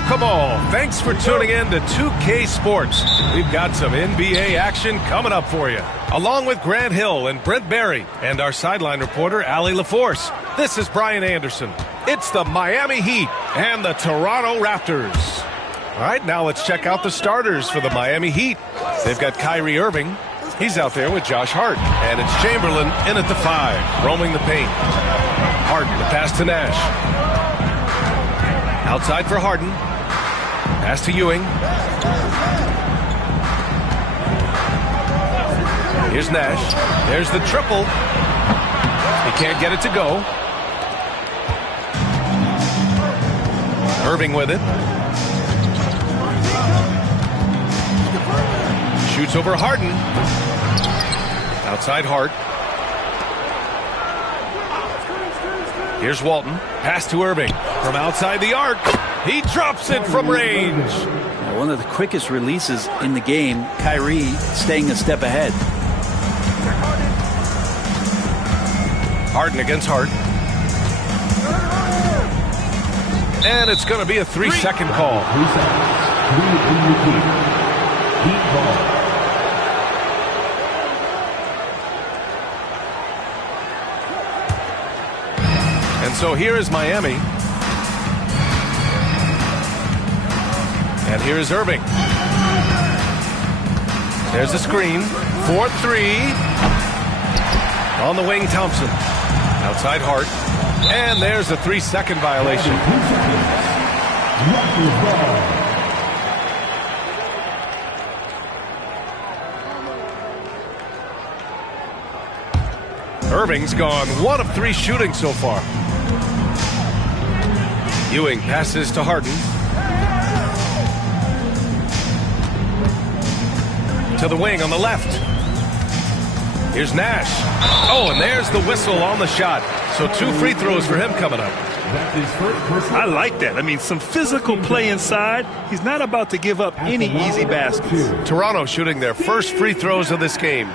Welcome all. Thanks for tuning in to 2K Sports. We've got some NBA action coming up for you, along with Grant Hill and Brent Barry and our sideline reporter, Allie LaForce. This is Brian Anderson. It's the Miami Heat and the Toronto Raptors. All right, now let's check out the starters for the Miami Heat. They've got Kyrie Irving. He's out there with Josh Hart. And it's Chamberlain in at the 5, roaming the paint. Harden, the pass to Nash. Outside for Harden. Pass to Ewing. Here's Nash. There's the triple. He can't get it to go. Irving with it. Shoots over Harden. Outside Hart. Here's Walton. Pass to Irving. From outside the arc. He drops it from range. One of the quickest releases in the game. Kyrie staying a step ahead. Harden against Hart. And it's going to be a 3-second call. 3 seconds. Heat ball. And so here is Miami. And here is Irving. There's the screen. 4-3. On the wing, Thompson. Outside Hart. And there's a 3-second violation. Irving's gone 1 of 3 shooting so far. Ewing passes to Harden. To the wing on the left. Here's Nash. Oh, and there's the whistle on the shot. So 2 free throws for him coming up. I like that. I mean, some physical play inside. He's not about to give up any easy baskets. Toronto shooting their first free throws of this game.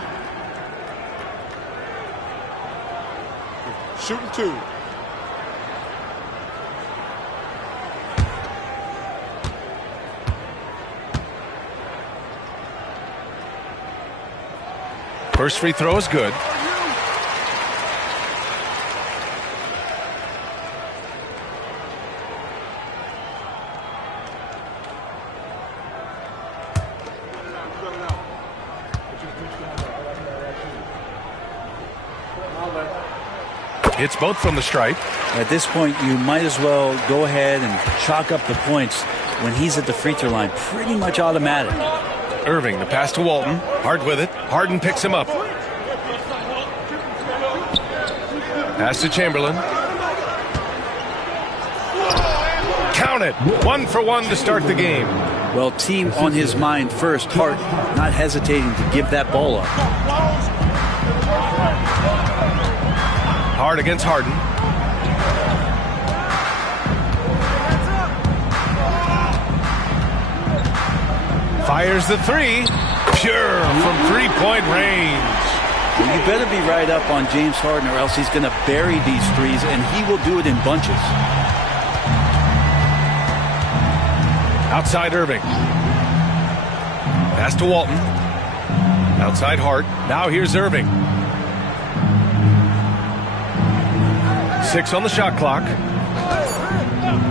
Shooting 2. First free throw is good. Hits both from the stripe. At this point, you might as well go ahead and chalk up the points when he's at the free throw line. Pretty much automatic. Irving, the pass to Walton. Hart with it. Harden picks him up. Pass to Chamberlain. Count it. 1 for 1 to start the game. Well, team on his mind first. Hart not hesitating to give that ball up. Hart against Harden. Fires the 3. Pure from 3-point range. Well, you better be right up on James Harden or else he's going to bury these threes, and he will do it in bunches. Outside Irving. Pass to Walton. Outside Hart. Now here's Irving. 6 on the shot clock.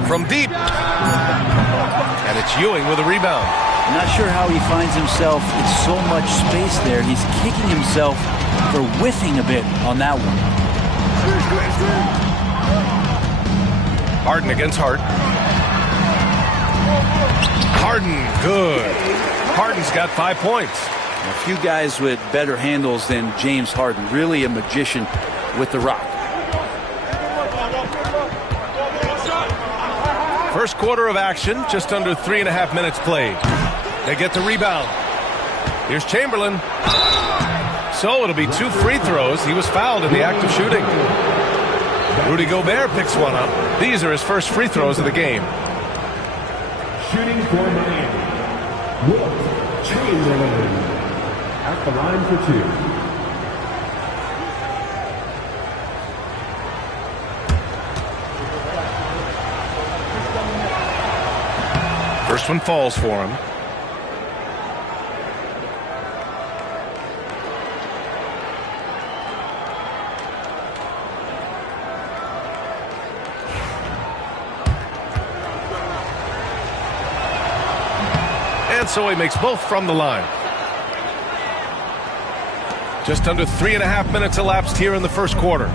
From deep. And it's Ewing with a rebound. I'm not sure how he finds himself in so much space there. He's kicking himself for whiffing a bit on that one. Harden against Hart. Harden, good. Harden's got 5 points. A few guys with better handles than James Harden. Really a magician with the rock. First quarter of action, just under 3.5 minutes played. They get the rebound. Here's Chamberlain. So it'll be 2 free throws. He was fouled in the act of shooting. Rudy Gobert picks one up. These are his first free throws of the game. Shooting for Miami. Wilt Chamberlain at the line for 2. First one falls for him. And so he makes both from the line. Just under 3.5 minutes elapsed here in the first quarter.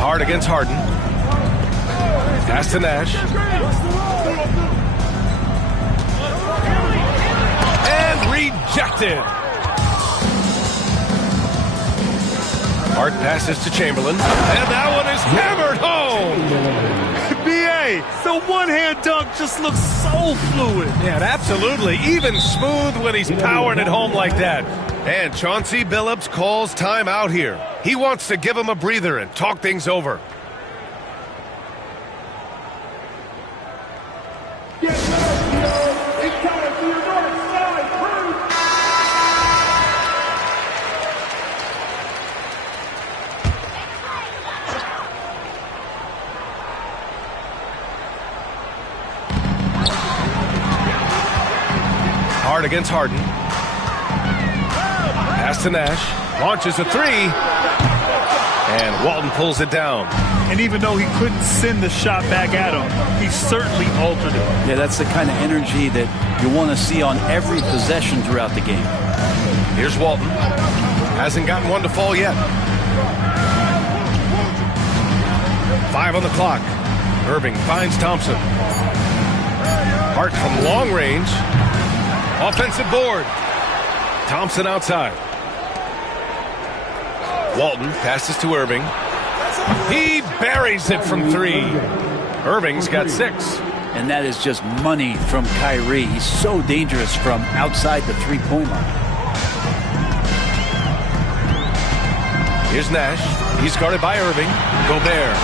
Hard against Harden. Pass to Nash. And rejected. Hart passes to Chamberlain. And that one is hammered home. B.A., the one-hand dunk just looks so fluid. Yeah, absolutely. Even smooth when he's powering it home like that. And Chauncey Billups calls time out here. He wants to give him a breather and talk things over. Hard against Harden. Pass to Nash. Launches a three. And Walton pulls it down. And even though he couldn't send the shot back at him, he certainly altered it. Yeah, that's the kind of energy that you want to see on every possession throughout the game. Here's Walton. Hasn't gotten one to fall yet. 5 on the clock. Irving finds Thompson. Hart from long range. Offensive board. Thompson outside. Walton passes to Irving. He buries it from 3. Irving's got 6. And that is just money from Kyrie. He's so dangerous from outside the three-point line. Here's Nash. He's guarded by Irving. Gobert.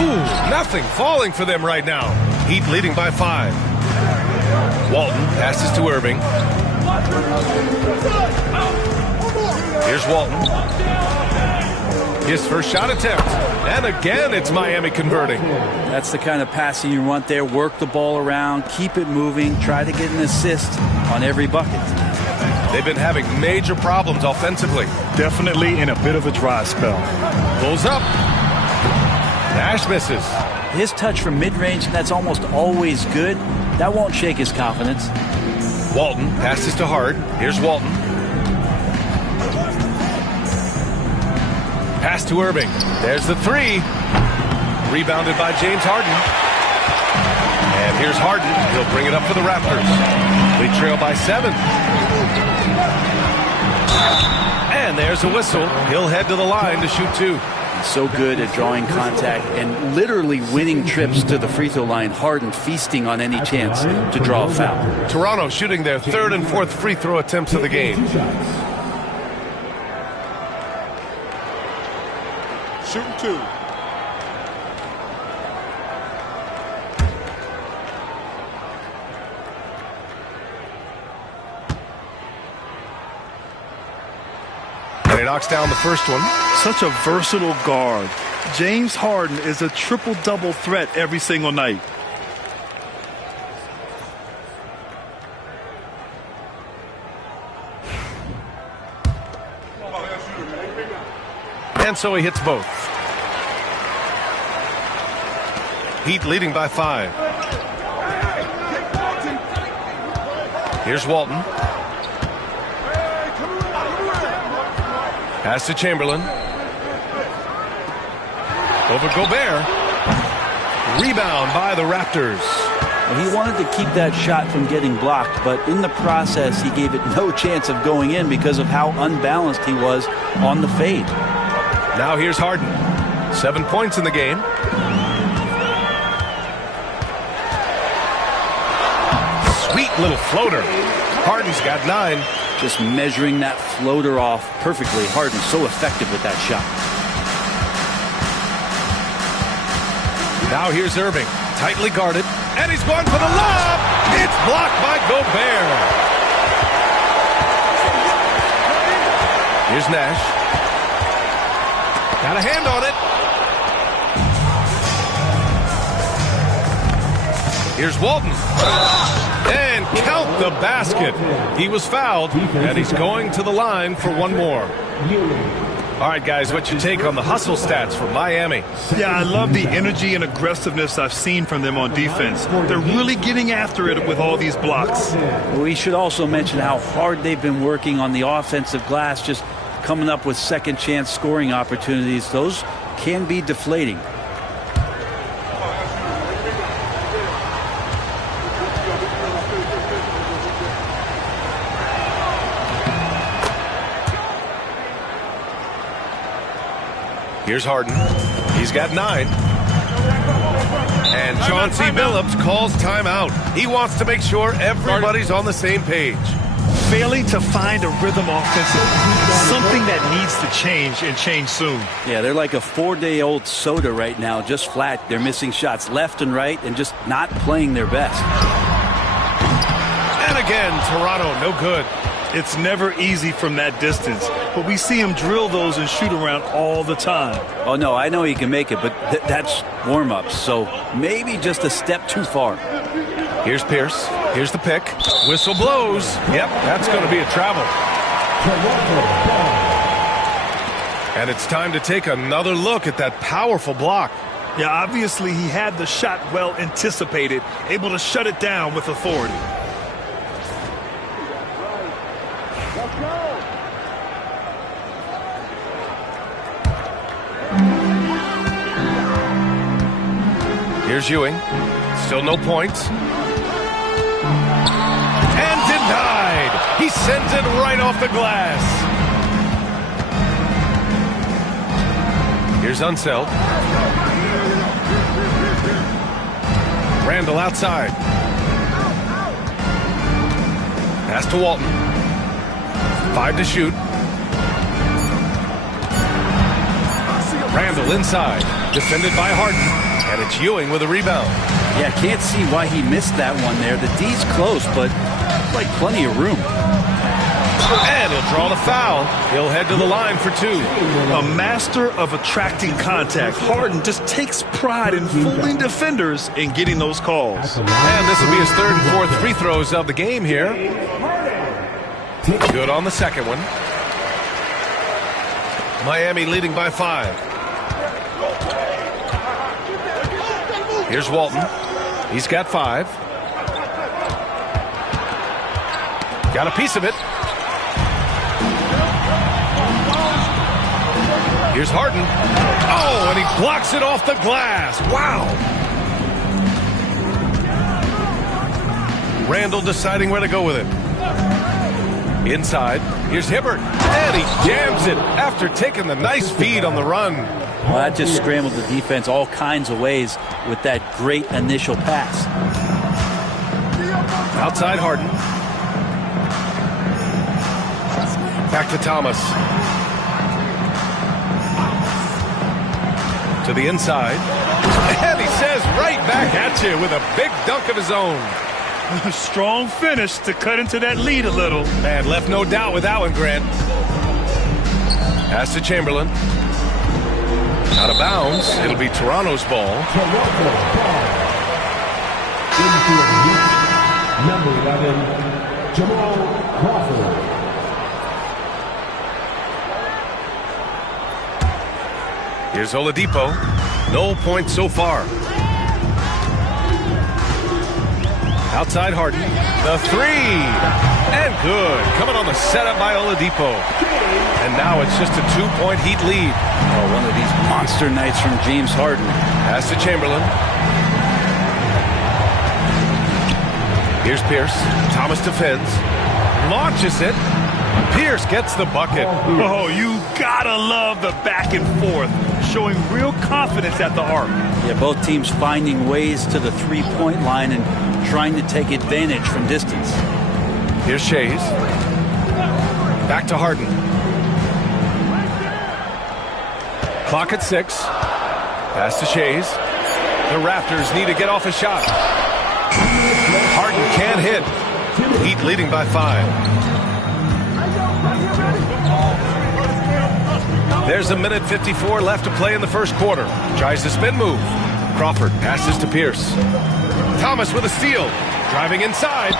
Ooh, nothing falling for them right now. Heat leading by 5. Walton passes to Irving. Here's Walton. His first shot attempt. And again, it's Miami converting. That's the kind of passing you want there. Work the ball around, keep it moving, try to get an assist on every bucket. They've been having major problems offensively. Definitely in a bit of a dry spell. Pulls up. Nash misses. His touch from mid-range, that's almost always good. That won't shake his confidence. Walton passes to Hart. Here's Walton. Pass to Irving. There's the 3. Rebounded by James Harden. And here's Harden. He'll bring it up for the Raptors. They trail by 7. And there's a whistle. He'll head to the line to shoot 2. So good at drawing contact and literally winning trips to the free throw line. Harden feasting on any chance to draw a foul. Toronto shooting their 3rd and 4th free throw attempts of the game. Shooting 2. And he knocks down the first one. Such a versatile guard. James Harden is a triple-double threat every single night. And so he hits both. Heat leading by 5. Here's Walton. Pass to Chamberlain. Over Gobert. Rebound by the Raptors. Well, he wanted to keep that shot from getting blocked, but in the process, he gave it no chance of going in because of how unbalanced he was on the fade. Now here's Harden. 7 points in the game. Sweet little floater. Harden's got 9. Just measuring that floater off perfectly. Harden so effective with that shot. Now here's Irving. Tightly guarded. And he's going for the lob. It's blocked by Gobert. Here's Nash. Got a hand on it. Here's Walton. And count the basket. He was fouled, and he's going to the line for one more. All right, guys, what's your take on the hustle stats for Miami? Yeah, I love the energy and aggressiveness I've seen from them on defense. They're really getting after it with all these blocks. We should also mention how hard they've been working on the offensive glass, just coming up with second chance scoring opportunities. Those can be deflating. Here's Harden. He's got 9. And Chauncey Billups calls timeout. He wants to make sure everybody's on the same page. Failing to find a rhythm offensively, something that needs to change and change soon. Yeah, they're like a 4-day-old soda right now, just flat. They're missing shots left and right and just not playing their best. And again, Toronto, no good. It's never easy from that distance, but we see him drill those and shoot around all the time. Oh, no, I know he can make it, but that's warm-ups, so maybe just a step too far. Here's Pierce. Here's the pick. Whistle blows. Yep, that's going to be a travel. And it's time to take another look at that powerful block. Yeah, obviously he had the shot well anticipated, able to shut it down with authority. Here's Ewing. Still no points. And denied. He sends it right off the glass. Here's Unseld. Randall outside. Pass to Walton. 5 to shoot. Randall inside. Defended by Harden. And it's Ewing with a rebound. Yeah, can't see why he missed that one there. The D's close, but like plenty of room. And he'll draw the foul. He'll head to the line for 2. A master of attracting contact. Harden just takes pride in fooling defenders and getting those calls. And this will be his 3rd and 4th free throws of the game here. Good on the second one. Miami leading by 5. Here's Walton. He's got 5. Got a piece of it. Here's Harden. Oh, and he blocks it off the glass. Wow. Randall deciding where to go with it. Inside. Here's Hibbert. And he jams it after taking the nice feed on the run. Well, that just scrambled the defense all kinds of ways with that great initial pass. Outside Harden. Back to Thomas. To the inside. And he says right back at you with a big dunk of his own. A strong finish to cut into that lead a little. Man, left no doubt with that one, Grant. Pass to Chamberlain. Out of bounds. It'll be Toronto's ball. Number 11, Jamal Crawford. Here's Oladipo. No points so far. Outside Harden. The 3. And good. Coming on the setup by Oladipo. And now it's just a 2-point Heat lead. Oh, one of these monster nights from James Harden. Pass to Chamberlain. Here's Pierce. Thomas defends. Launches it. Pierce gets the bucket. Oh, you gotta love the back and forth. Showing real confidence at the arc. Yeah, both teams finding ways to the three-point line and trying to take advantage from distance. Here's Shays. Back to Harden. Clock at 6. Pass to Shays. The Raptors need to get off a shot. Harden can't hit. Heat leading by 5. There's a minute 54 left to play in the first quarter. Tries the spin move. Crawford passes to Pierce. Thomas with a steal. Driving inside.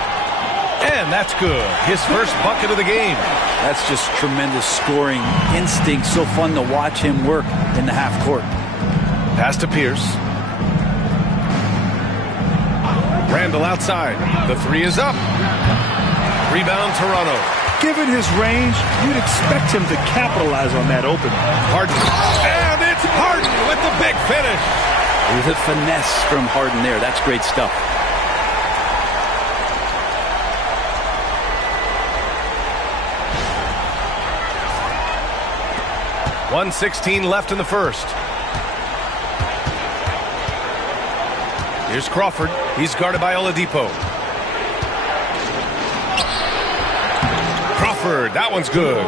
And that's good. His first bucket of the game. That's just tremendous scoring instinct. So fun to watch him work in the half court. Pass to Pierce. Randall outside. The three is up. Rebound Toronto. Given his range, you'd expect him to capitalize on that opening. Harden. And it's Harden with the big finish. The finesse from Harden there. That's great stuff. .116 left in the first. Here's Crawford. He's guarded by Oladipo. Crawford, that one's good.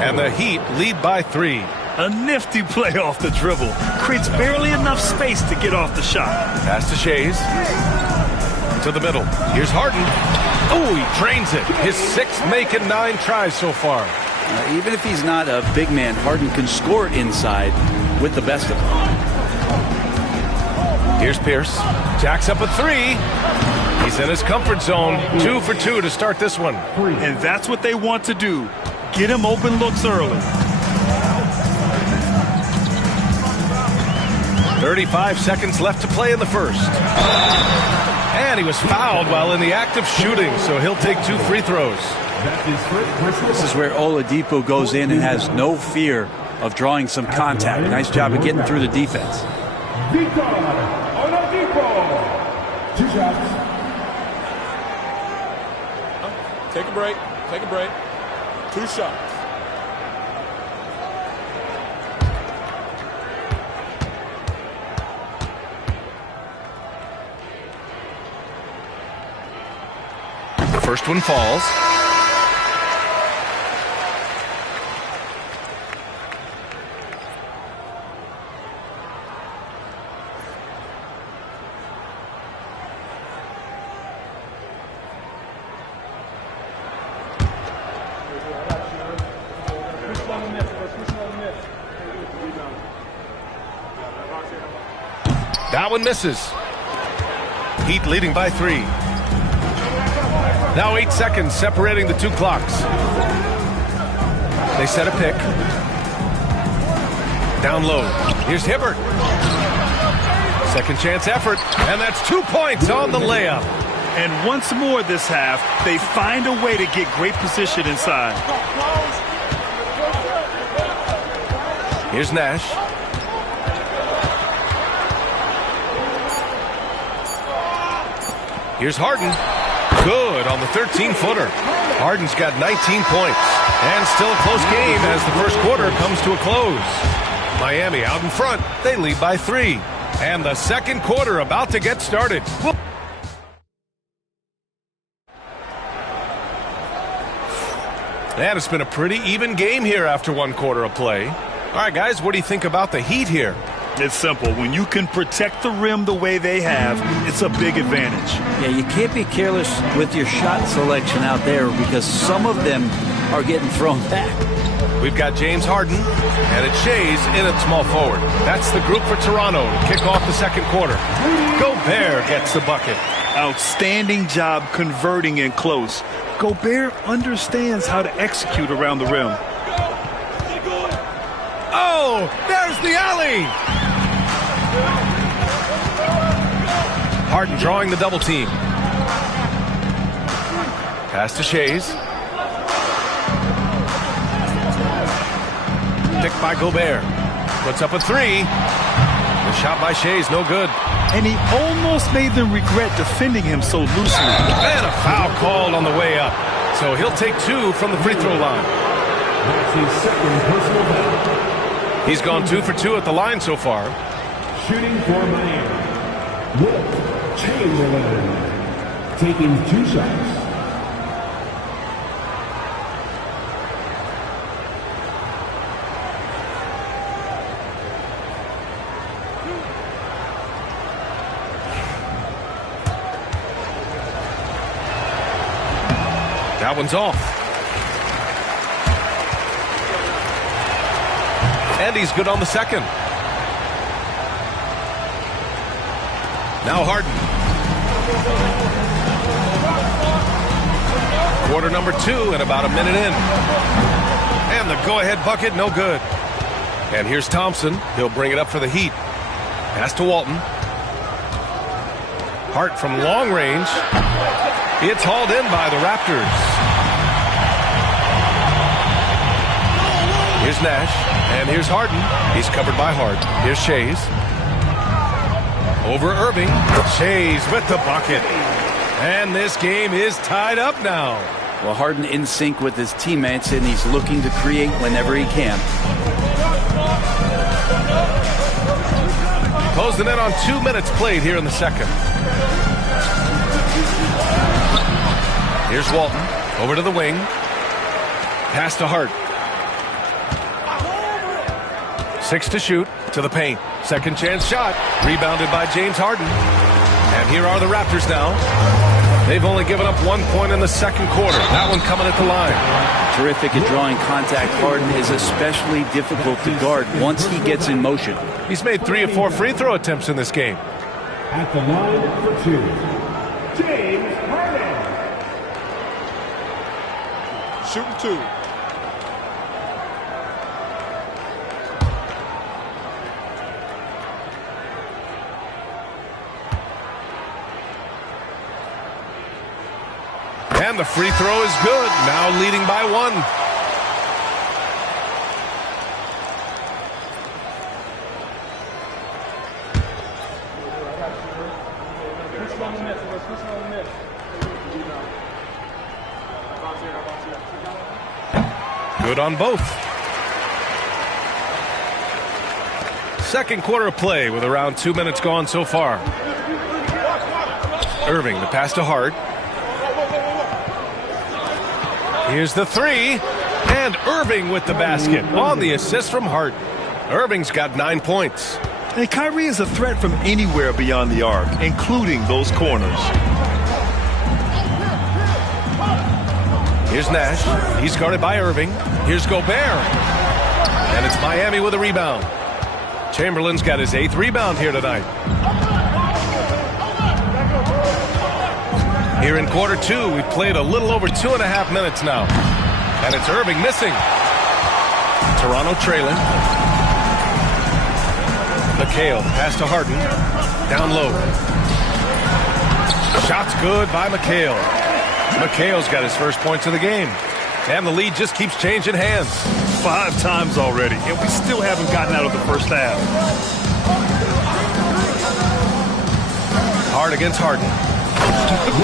And the Heat lead by 3. A nifty play off the dribble. Creates barely enough space to get off the shot. Pass to Shays. To the middle. Here's Harden. Oh, he drains it. His 6th make and 9 tries so far. Even if he's not a big man, Harden can score it inside with the best of them. Here's Pierce. Jacks up a 3. He's in his comfort zone. 2 for 2 to start this one. And that's what they want to do. Get him open looks early. 35 seconds left to play in the first. And he was fouled while in the act of shooting, so he'll take 2 free throws. This is where Oladipo goes in and has no fear of drawing some contact. Nice job of getting through the defense. Oladipo. 2 shots. Take a break. Take a break. 2 shots. The first one falls. That one misses. Heat leading by 3. Now 8 seconds separating the 2 clocks. They set a pick. Down low. Here's Hibbert. Second chance effort. And that's 2 points on the layup. And once more this half, they find a way to get great position inside. Here's Nash. Here's Harden. Good on the 13-footer. Harden's got 19 points. And still a close game as the first quarter comes to a close. Miami out in front. They lead by 3. And the second quarter about to get started. And it's been a pretty even game here after 1 quarter of play. All right, guys, what do you think about the Heat here? It's simple. When you can protect the rim the way they have, it's a big advantage. Yeah, you can't be careless with your shot selection out there because some of them are getting thrown back. We've got James Harden, and it's Shays in at small forward. That's the group for Toronto to kick off the second quarter. Gobert gets the bucket. Outstanding job converting in close. Gobert understands how to execute around the rim. Oh, there's the alley. Harden drawing the double team. Pass to Shays. Picked by Gobert. Puts up a 3. The shot by Shays, no good. And he almost made them regret defending him so loosely. And a foul called on the way up. So he'll take 2 from the free throw line. That's his second personal foul. He's gone 2 for 2 at the line so far. Shooting for Miami. Wilt Chamberlain. Taking 2 shots. That one's off. And he's good on the second. Now Harden. Quarter number 2 and about a minute in. And the go-ahead bucket, no good. And here's Thompson. He'll bring it up for the Heat. Pass to Walton. Hart from long range. It's hauled in by the Raptors. Here's Nash. And here's Harden. He's covered by Hart. Here's Shays. Over Irving. Shays with the bucket. And this game is tied up now. Well, Harden in sync with his teammates, and he's looking to create whenever he can. Closing in on 2 minutes played here in the second. Here's Walton. Over to the wing. Pass to Hart. 6 to shoot. To the paint. Second chance shot. Rebounded by James Harden. And here are the Raptors now. They've only given up 1 point in the second quarter. That one coming at the line. Terrific at drawing contact. Harden is especially difficult to guard once he gets in motion. He's made 3 of 4 free throw attempts in this game. At the line for 2, James Harden. Shooting 2. And the free throw is good. Now leading by 1. Good on both. Second quarter of play with around 2 minutes gone so far. Irving, the pass to Hart. Here's the 3, and Irving with the basket on the assist from Hart. Irving's got 9 points. And Kyrie is a threat from anywhere beyond the arc, including those corners. Here's Nash. He's guarded by Irving. Here's Gobert. And it's Miami with a rebound. Chamberlain's got his 8th rebound here tonight. Here in quarter 2, we've played a little over 2.5 minutes now. And it's Irving missing. Toronto trailing. McHale, pass to Harden. Down low. Shot's good by McHale. McHale's got his first points of the game. And the lead just keeps changing hands. 5 times already, and we still haven't gotten out of the first half. Hart against Harden.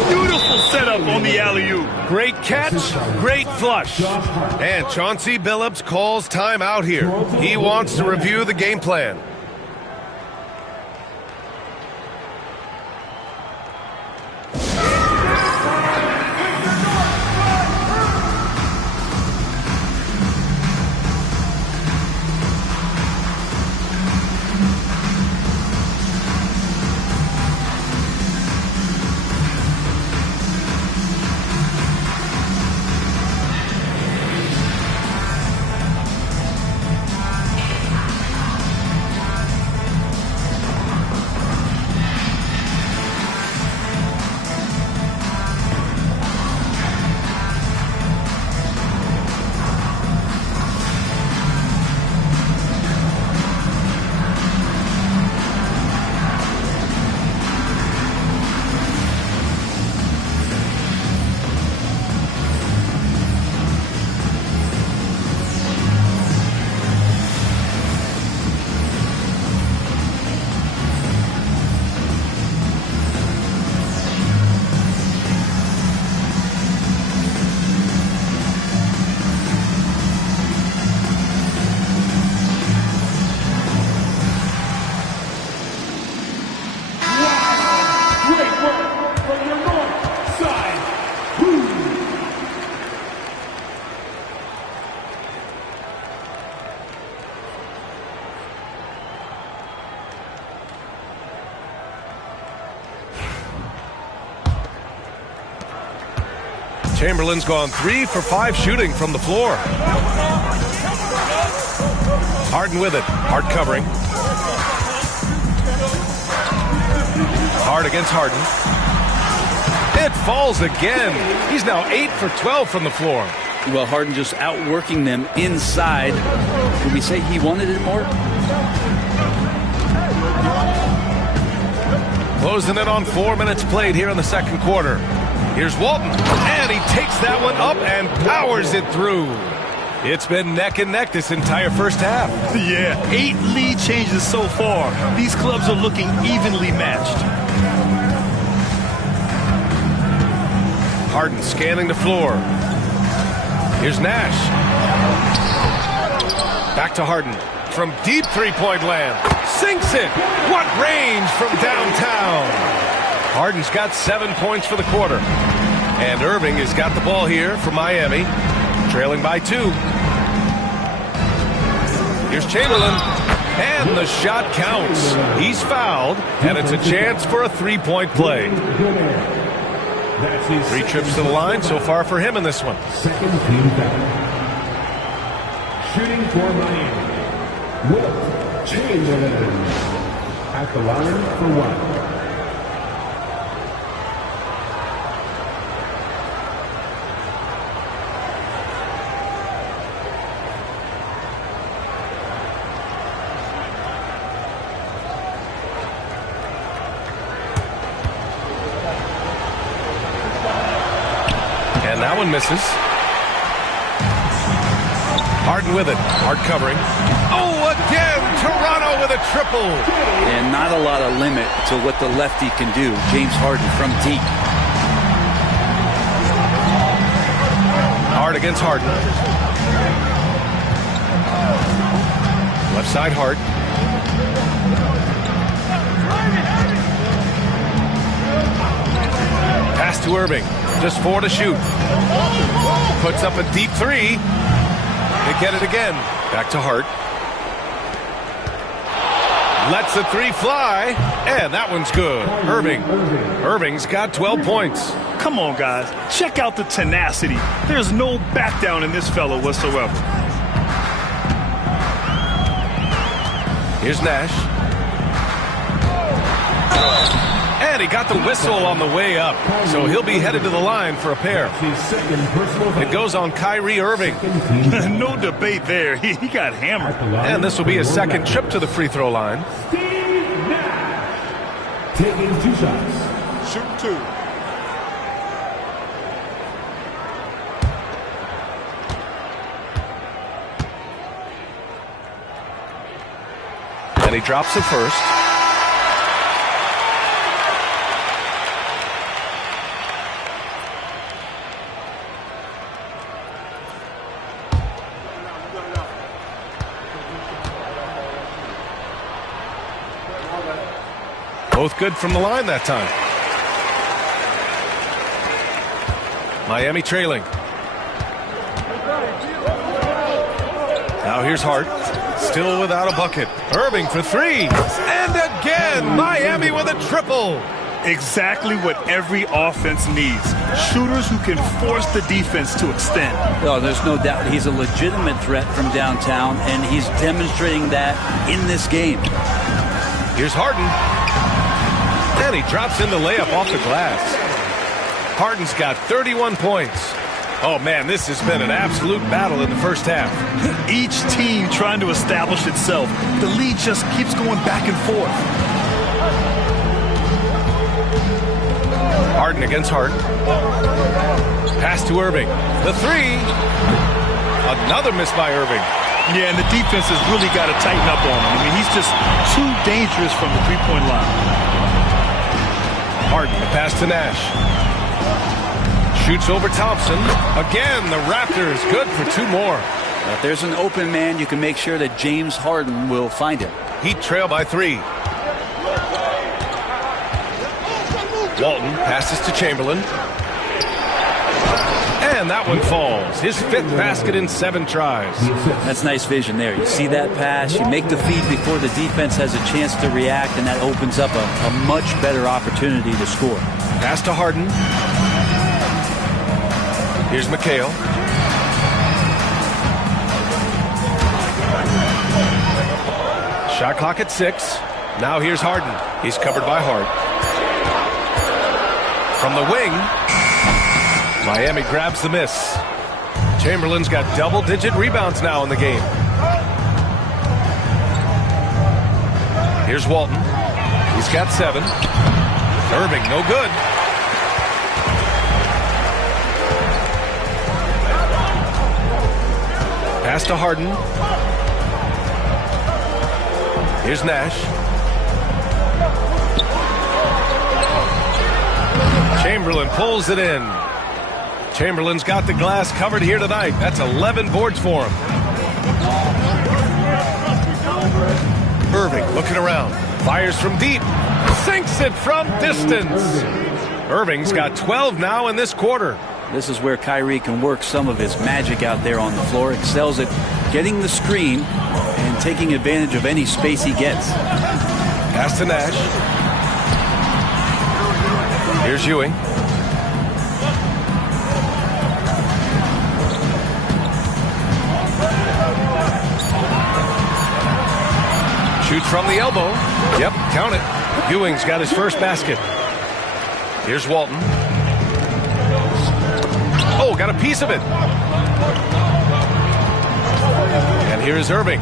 Beautiful setup on the alley-oop. Great catch, great flush. And Chauncey Billups calls timeout here. He wants to review the game plan. Chamberlain's gone 3 for 5 shooting from the floor. Harden with it. Hart covering. Hart against Harden. It falls again. He's now 8 for 12 from the floor. Well, Harden just outworking them inside. Can we say he wanted it more? Closing in on 4 minutes played here in the second quarter. Here's Walton, and he takes that one up and powers it through. It's been neck and neck this entire first half. Yeah, 8 lead changes so far. These clubs are looking evenly matched. Harden scanning the floor. Here's Nash. Back to Harden. From deep three-point land. Sinks it. What range from downtown. Harden's got 7 points for the quarter. And Irving has got the ball here for Miami. Trailing by 2. Here's Chamberlain. And the shot counts. He's fouled. And it's a chance for a three-point play. 3 trips to the line so far for him in this one. Second team foul. Shooting for Miami. Wilt Chamberlain at the line for 1. And that one misses. Harden with it. Hard covering. Oh, again! Toronto with a triple. And not a lot of limit to what the lefty can do. James Harden from deep. Hard against Harden. Left side Hart. Pass to Irving. Just 4 to shoot. Puts up a deep 3. They get it again. Back to Hart. Lets the 3 fly. And that one's good. Irving's got 12 points. Come on, guys. Check out the tenacity. There's no back down in this fellow whatsoever. Here's Nash. And he got the whistle on the way up. So he'll be headed to the line for a pair. It goes on Kyrie Irving. No debate there. He got hammered. And this will be his second trip to the free throw line. Taking 2 shots. Shoot 2. And he drops it first. Both good from the line that time. Miami trailing. Now here's Hart. Still without a bucket. Irving for 3. And again, Miami with a triple. Exactly what every offense needs. Shooters who can force the defense to extend. Oh, there's no doubt he's a legitimate threat from downtown, and he's demonstrating that in this game. Here's Harden. And he drops in the layup off the glass. Harden's got 31 points. Oh, man, this has been an absolute battle in the first half. Each team trying to establish itself. The lead just keeps going back and forth. Harden against Hart. Pass to Irving. The 3. Another miss by Irving. Yeah, and the defense has really got to tighten up on him. I mean, he's just too dangerous from the three-point line. Harden, the pass to Nash. Shoots over Thompson. Again, the Raptors good for 2 more. If there's an open man, you can make sure that James Harden will find him. Heat trail by 3. Walton passes to Chamberlain. And that one falls. His 5th basket in 7 tries. That's nice vision there. You see that pass, you make the feed before the defense has a chance to react, and that opens up a much better opportunity to score. Pass to Harden. Here's McHale. Shot clock at 6. Now here's Harden. He's covered by Hart. From the wing, Miami grabs the miss. Chamberlain's got double-digit rebounds now in the game. Here's Walton. He's got 7. Irving, no good. Pass to Harden. Here's Nash. Chamberlain pulls it in. Chamberlain's got the glass covered here tonight. That's 11 boards for him. Irving looking around. Fires from deep. Sinks it from distance. Irving's got 12 now in this quarter. This is where Kyrie can work some of his magic out there on the floor. Excels at getting the screen and taking advantage of any space he gets. Pass to Nash. Here's Ewing. Shoots from the elbow. Yep, count it. Ewing's got his first basket. Here's Walton. Oh, got a piece of it. And here's Irving.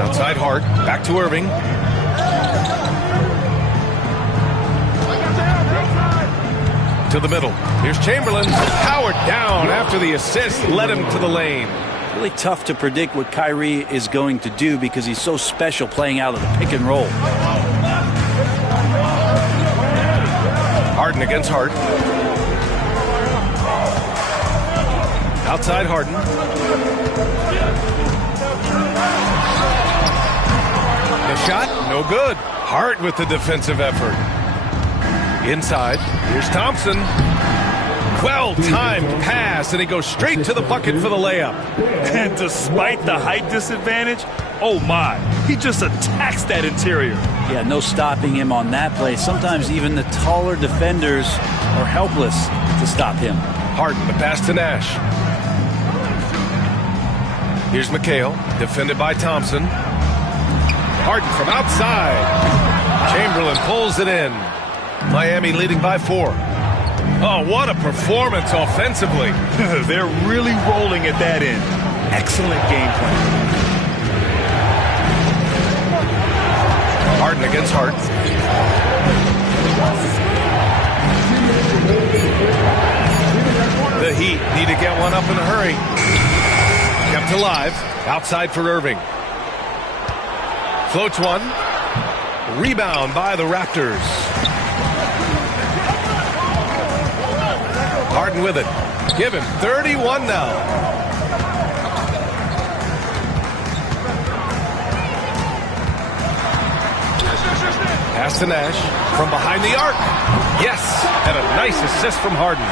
Outside Hart. Back to Irving. To the middle. Here's Chamberlain. Powered down after the assist led him to the lane. Really tough to predict what Kyrie is going to do because he's so special playing out of the pick and roll. Harden against Hart. Outside Harden. The shot, no good. Hart with the defensive effort. Inside, here's Thompson. Well-timed pass, and he goes straight to the bucket for the layup. And despite the height disadvantage, oh my, he just attacks that interior. Yeah, no stopping him on that play. Sometimes even the taller defenders are helpless to stop him. Harden, the pass to Nash. Here's McHale, defended by Thompson. Harden from outside. Chamberlain pulls it in. Miami leading by 4. Oh, what a performance offensively. They're really rolling at that end. Excellent game plan. Harden against Hart. The Heat need to get one up in a hurry. Kept alive. Outside for Irving. Floats one. Rebound by the Raptors. Harden with it. Give him 31 now. Pass to Nash from behind the arc. Yes, and a nice assist from Harden.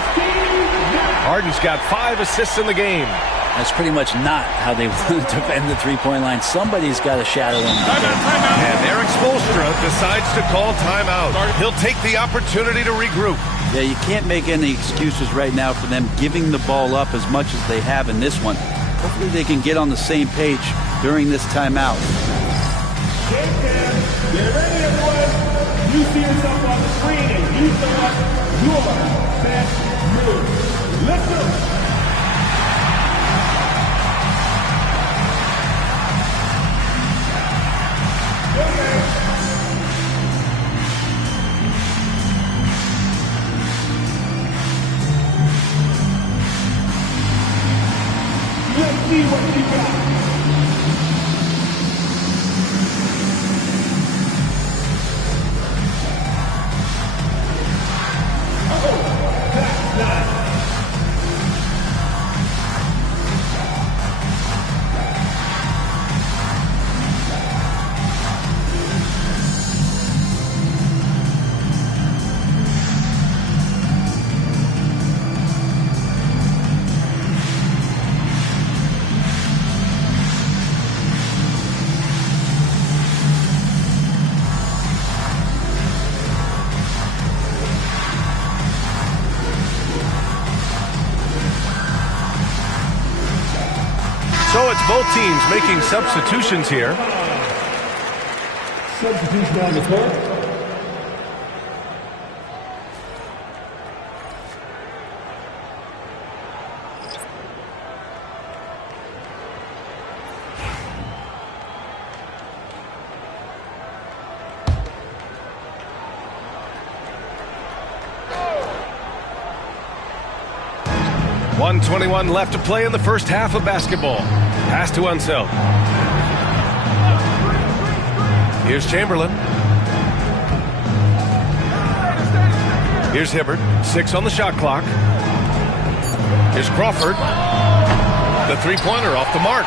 Harden's got 5 assists in the game. That's pretty much not how they want to defend the three-point line. Somebody's got to shadow him. And Eric Spoelstra decides to call timeout. He'll take the opportunity to regroup. Yeah, you can't make any excuses right now for them giving the ball up as much as they have in this one. Hopefully they can get on the same page during this timeout. Get ready, everyone. You see yourself on the screen and you select your best move. Let's go. Let's see what you got. Oh, that's nice. So it's both teams making substitutions here. Substitution on the floor. 1:21 left to play in the first half of basketball. Pass to Unseld. Here's Chamberlain. Here's Hibbert. 6 on the shot clock. Here's Crawford. The three-pointer off the mark.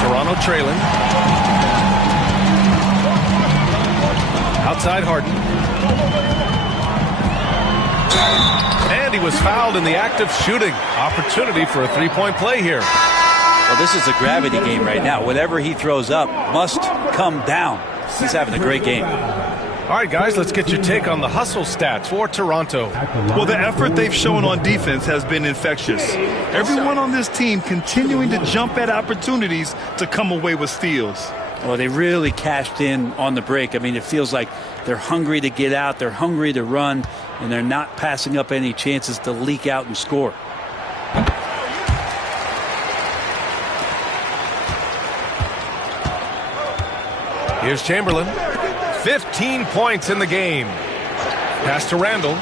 Toronto trailing. Outside Harden. And he was fouled in the act of shooting. Opportunity for a three-point play here. Well, this is a gravity game right now. Whatever he throws up must come down. He's having a great game. All right, guys, let's get your take on the hustle stats for Toronto. Well, the effort they've shown on defense has been infectious. Everyone on this team continuing to jump at opportunities to come away with steals. Well, they really cashed in on the break. I mean, it feels like they're hungry to get out, they're hungry to run, and they're not passing up any chances to leak out and score. Here's Chamberlain. 15 points in the game. Pass to Randall.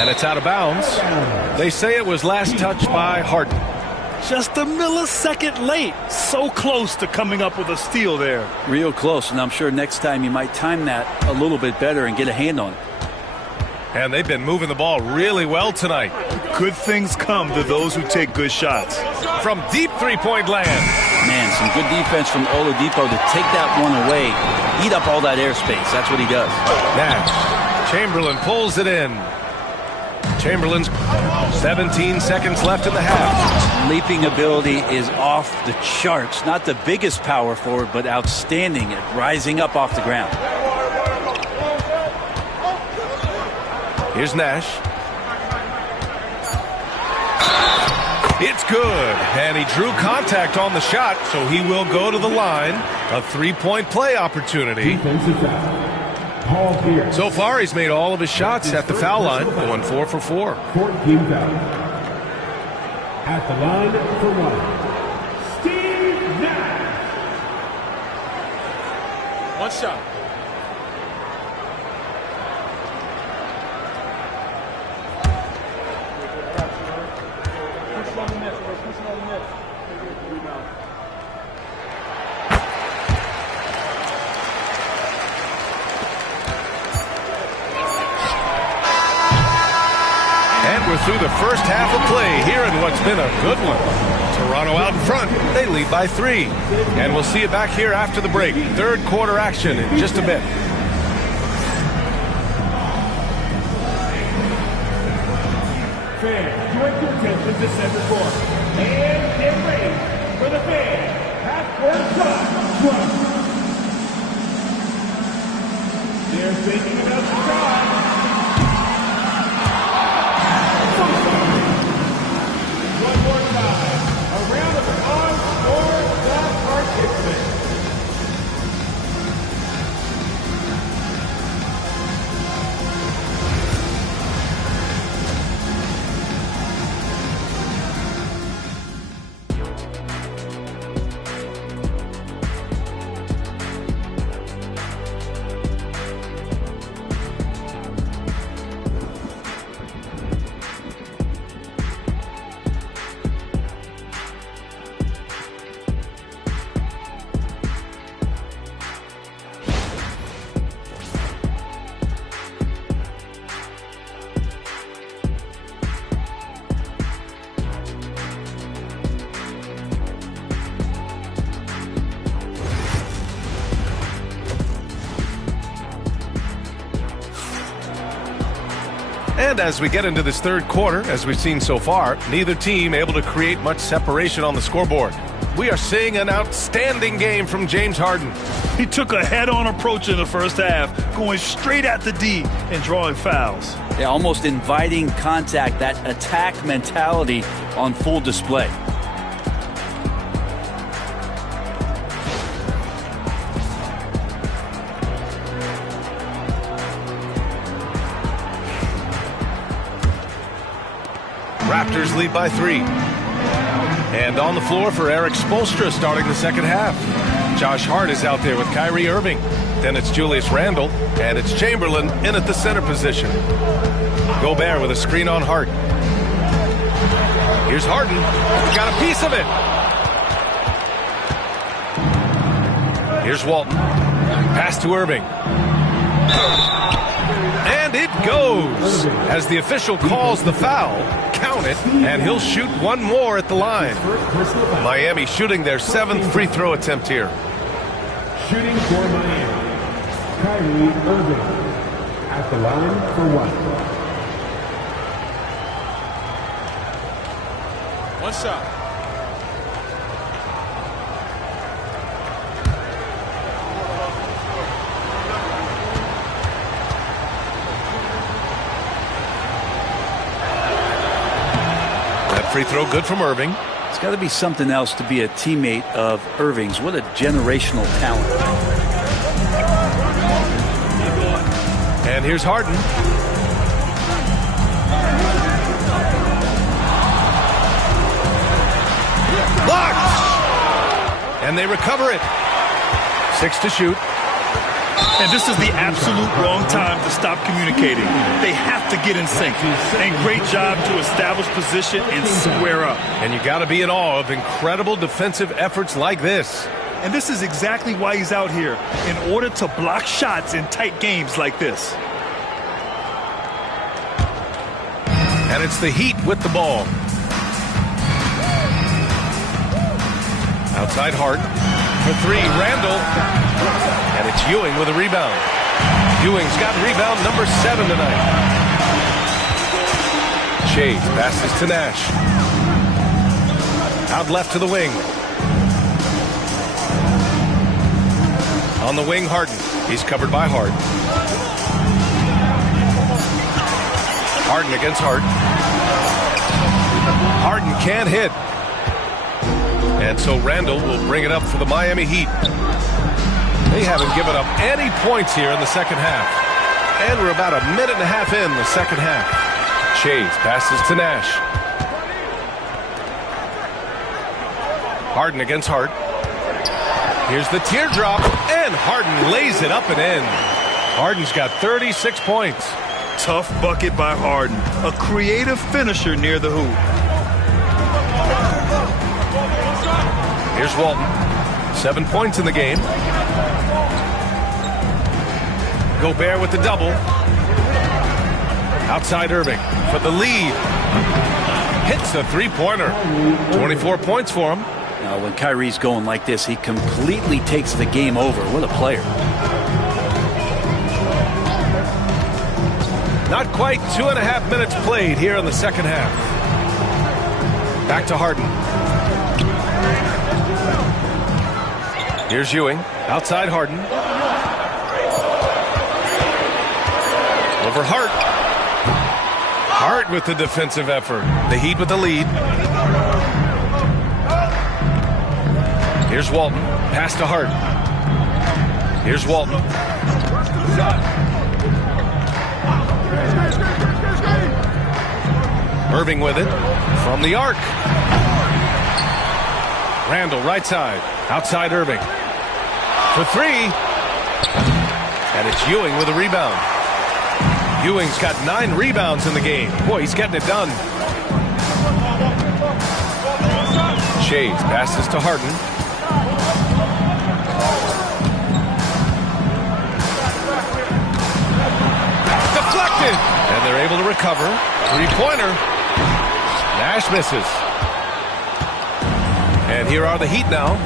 And it's out of bounds. They say it was last touched by Harden. Just a millisecond late. So close to coming up with a steal there. Real close, and I'm sure next time you might time that a little bit better and get a hand on it. And they've been moving the ball really well tonight. Good things come to those who take good shots. From deep three-point land. Man, some good defense from Oladipo to take that one away, eat up all that airspace. That's what he does. Nash. Chamberlain pulls it in. Chamberlain's 17 seconds left in the half. Leaping ability is off the charts. Not the biggest power forward, but outstanding at rising up off the ground. Here's Nash. It's good. And he drew contact on the shot, so he will go to the line. A three-point play opportunity. So far, he's made all of his shots at the foul line, going 4 for 4. 14 fouls. At the line for one. Steve Nash. One shot. We're through the first half of play here in what's been a good one. Toronto out in front. They lead by 3. And we'll see you back here after the break. Third quarter action in just a bit. Fans, direct your attention to center court. And get ready for the fan half-court shot. They're thinking about the shot. One more time, a round of applause for the participants. And as we get into this third quarter, as we've seen so far, neither team able to create much separation on the scoreboard. We are seeing an outstanding game from James Harden. He took a head-on approach in the first half, going straight at the D and drawing fouls. Yeah, almost inviting contact, that attack mentality on full display. Raptors lead by 3. And on the floor for Eric Spoelstra starting the second half. Josh Hart is out there with Kyrie Irving. Then it's Julius Randle, and it's Chamberlain in at the center position. Gobert with a screen on Hart. Here's Harden. Got a piece of it. Here's Walton. Pass to Irving. And it goes. As the official calls the foul, count it, and he'll shoot one more at the line. Miami shooting their 7th free throw attempt here. Shooting for Miami, Kyrie Irving at the line for one. One shot. Free throw good from Irving. It's got to be something else to be a teammate of Irving's. What a generational talent. And here's Harden. Blocked! And they recover it. 6 to shoot. And this is the absolute wrong time to stop communicating. They have to get in sync. And great job to establish position and square up. And you got to be in awe of incredible defensive efforts like this. And this is exactly why he's out here, in order to block shots in tight games like this. And it's the Heat with the ball. Outside Hart. For 3, Randle. And it's Ewing with a rebound. Ewing's got rebound number 7 tonight. Shades passes to Nash. Out left to the wing. On the wing, Harden. He's covered by Hart. Harden against Hart. Harden can't hit. And so Randle will bring it up for the Miami Heat. They haven't given up any points here in the second half. And we're about a minute and a half in the second half. Shades passes to Nash. Harden against Hart. Here's the teardrop, and Harden lays it up and in. Harden's got 36 points. Tough bucket by Harden. A creative finisher near the hoop. Here's Walton. 7 points in the game. Gobert with the double. Outside Irving for the lead. Hits a three-pointer. 24 points for him. Now, when Kyrie's going like this, he completely takes the game over. What a player. Not quite 2.5 minutes played here in the second half. Back to Harden. Here's Ewing. Outside Harden. Over Hart. Hart with the defensive effort. The Heat with the lead. Here's Walton. Pass to Hart. Here's Walton. Irving with it. From the arc. Randle right side. Outside Irving. For 3. And it's Ewing with a rebound. Ewing's got 9 rebounds in the game. Boy, he's getting it done. Shades passes to Harden. Deflected. And they're able to recover. 3-pointer. Nash misses. And here are the Heat now.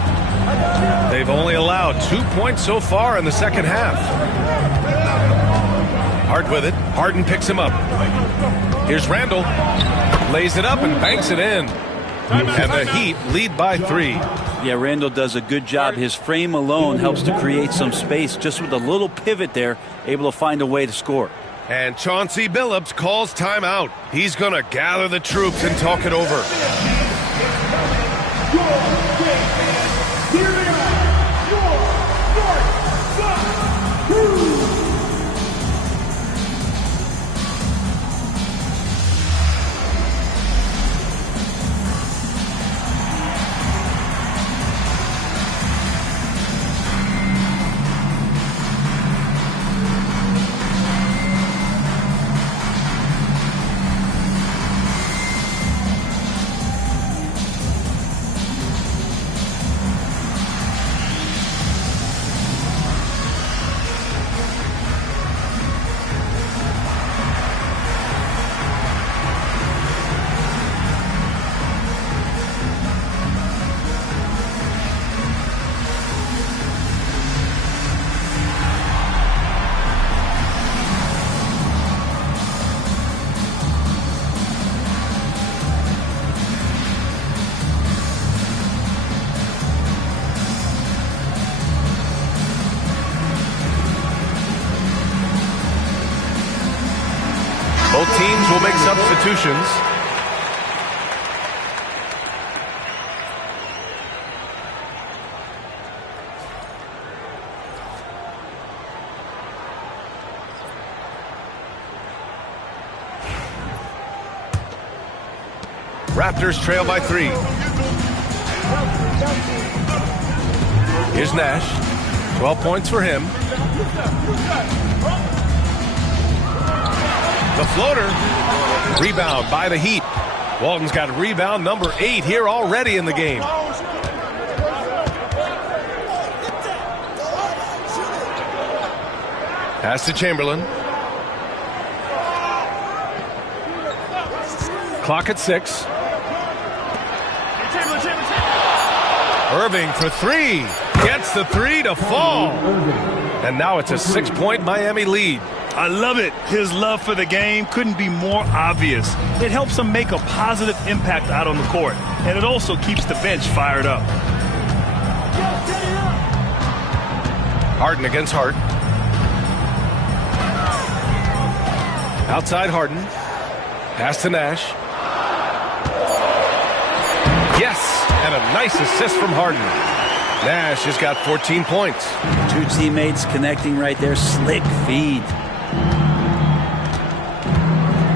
They've only allowed 2 points so far in the second half. Hart with it. Harden picks him up. Here's Randle. Lays it up and banks it in. And the Heat lead by 3. Yeah, Randle does a good job. His frame alone helps to create some space. Just with a little pivot there, able to find a way to score. And Chauncey Billups calls timeout. He's going to gather the troops and talk it over. Here they are, your North Sun Crew. Coaches will make substitutions. Raptors trail by 3. Here's Nash. 12 points for him. The floater. Rebound by the Heat. Walton's got rebound number 8 here already in the game. Pass to Chamberlain. Clock at 6. Irving for 3. Gets the 3 to fall. And now it's a 6-point Miami lead. I love it. His love for the game couldn't be more obvious. It helps him make a positive impact out on the court. And it also keeps the bench fired up. Harden against Hart. Outside Harden. Pass to Nash. Yes, and a nice assist from Harden. Nash has got 14 points. 2 teammates connecting right there. Slick feed.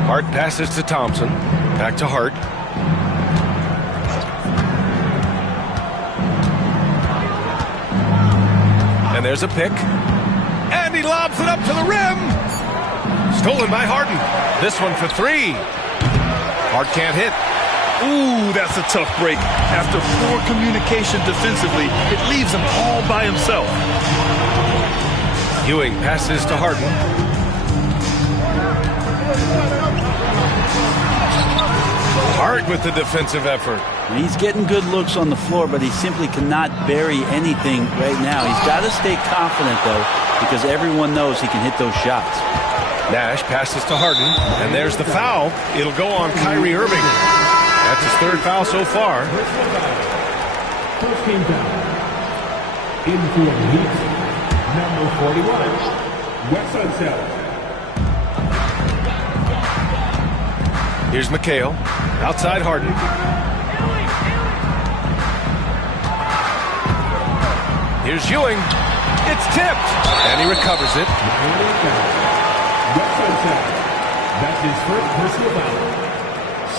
Hart passes to Thompson. Back to Hart. And there's a pick. And he lobs it up to the rim. Stolen by Harden. This one for 3. Hart can't hit. Ooh, that's a tough break. After poor communication defensively, it leaves him all by himself. Ewing passes to Harden. Hart with the defensive effort. He's getting good looks on the floor, but he simply cannot bury anything right now. He's got to stay confident, though, because everyone knows he can hit those shots. Nash passes to Harden, and there's the foul. It'll go on Kyrie Irving. That's his 3rd foul so far. First team foul. In for the Heat, number 41, Wes Unseld. Here's McHale. Outside Harden. Here's Ewing. It's tipped. And he recovers it. Wes Unseld. That's his first personal foul.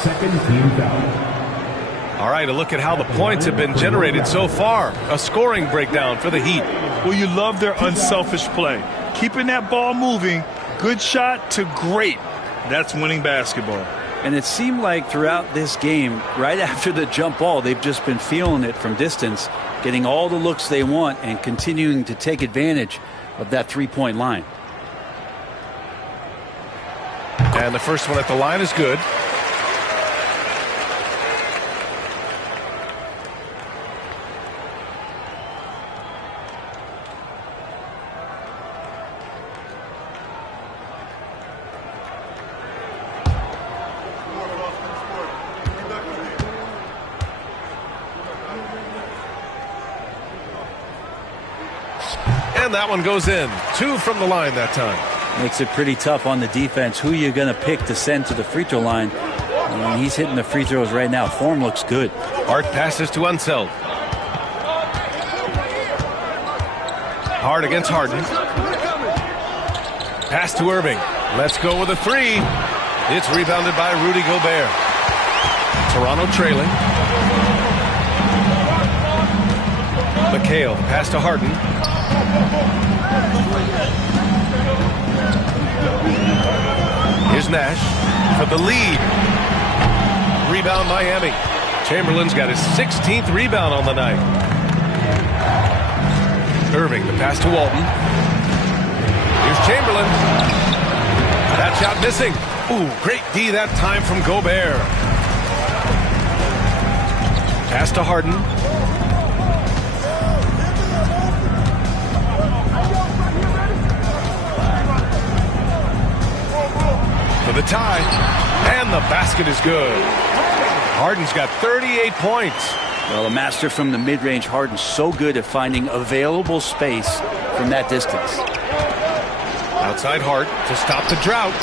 Second team foul. All right, a look at how the points have been generated so far. A scoring breakdown for the Heat. Well, you love their unselfish play. Keeping that ball moving, good shot to great. That's winning basketball. And it seemed like throughout this game, right after the jump ball, they've just been feeling it from distance, getting all the looks they want and continuing to take advantage of that 3-point line. And the first one at the line is good. And that one goes in. 2 from the line that time. Makes it pretty tough on the defense. Who you're going to pick to send to the free throw line. And he's hitting the free throws right now. Form looks good. Hart passes to Unseld. Hart against Harden. Pass to Irving. Let's go with a 3. It's rebounded by Rudy Gobert. Toronto trailing. McHale pass to Harden. Here's Nash for the lead. Rebound Miami. Chamberlain's got his 16th rebound on the night. Irving, the pass to Walton. Here's Chamberlain. That shot missing. Ooh, great D that time from Gobert. Pass to Harden. For the tie, and the basket is good. Harden's got 38 points. Well, a master from the mid-range. Harden's so good at finding available space from that distance. Outside Hart to stop the drought.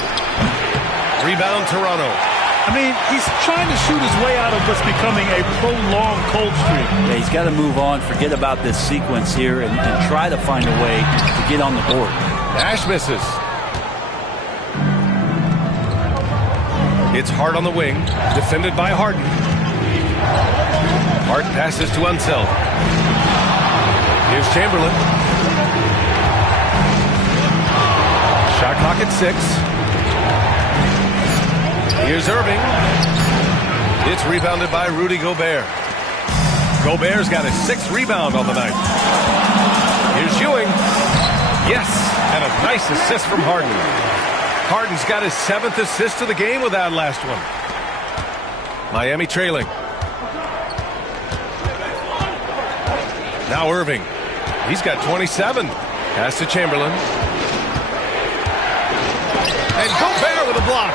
Rebound, Toronto. I mean, he's trying to shoot his way out of what's becoming a prolonged cold streak. Yeah, he's got to move on, forget about this sequence here, and try to find a way to get on the board. Nash misses. It's Hart on the wing, defended by Harden. Hart passes to Unseld. Here's Chamberlain. Shot clock at 6. Here's Irving. It's rebounded by Rudy Gobert. Gobert's got his 6th rebound on the night. Here's Ewing. Yes, and a nice assist from Harden. Harden's got his 7th assist of the game with that last one. Miami trailing. Now Irving. He's got 27. Pass to Chamberlain. And Gobert with a block.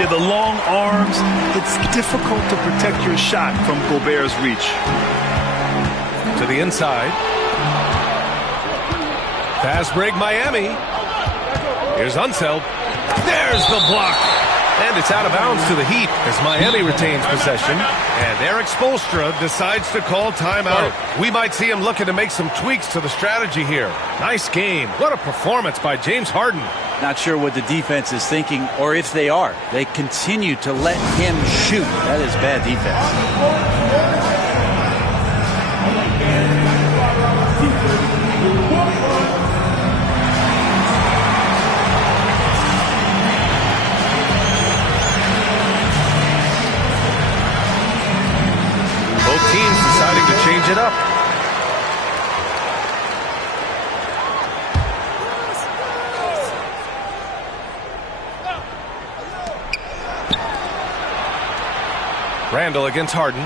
Yeah, the long arms, it's difficult to protect your shot from Gobert's reach. To the inside. Pass break Miami. Here's Unseld. There's the block. And it's out of bounds to the Heat as Miami retains possession. And Eric Spoelstra decides to call timeout. We might see him looking to make some tweaks to the strategy here. Nice game. What a performance by James Harden. Not sure what the defense is thinking, or if they are. They continue to let him shoot. That is bad defense. Both teams deciding to change it up. Randall against Harden.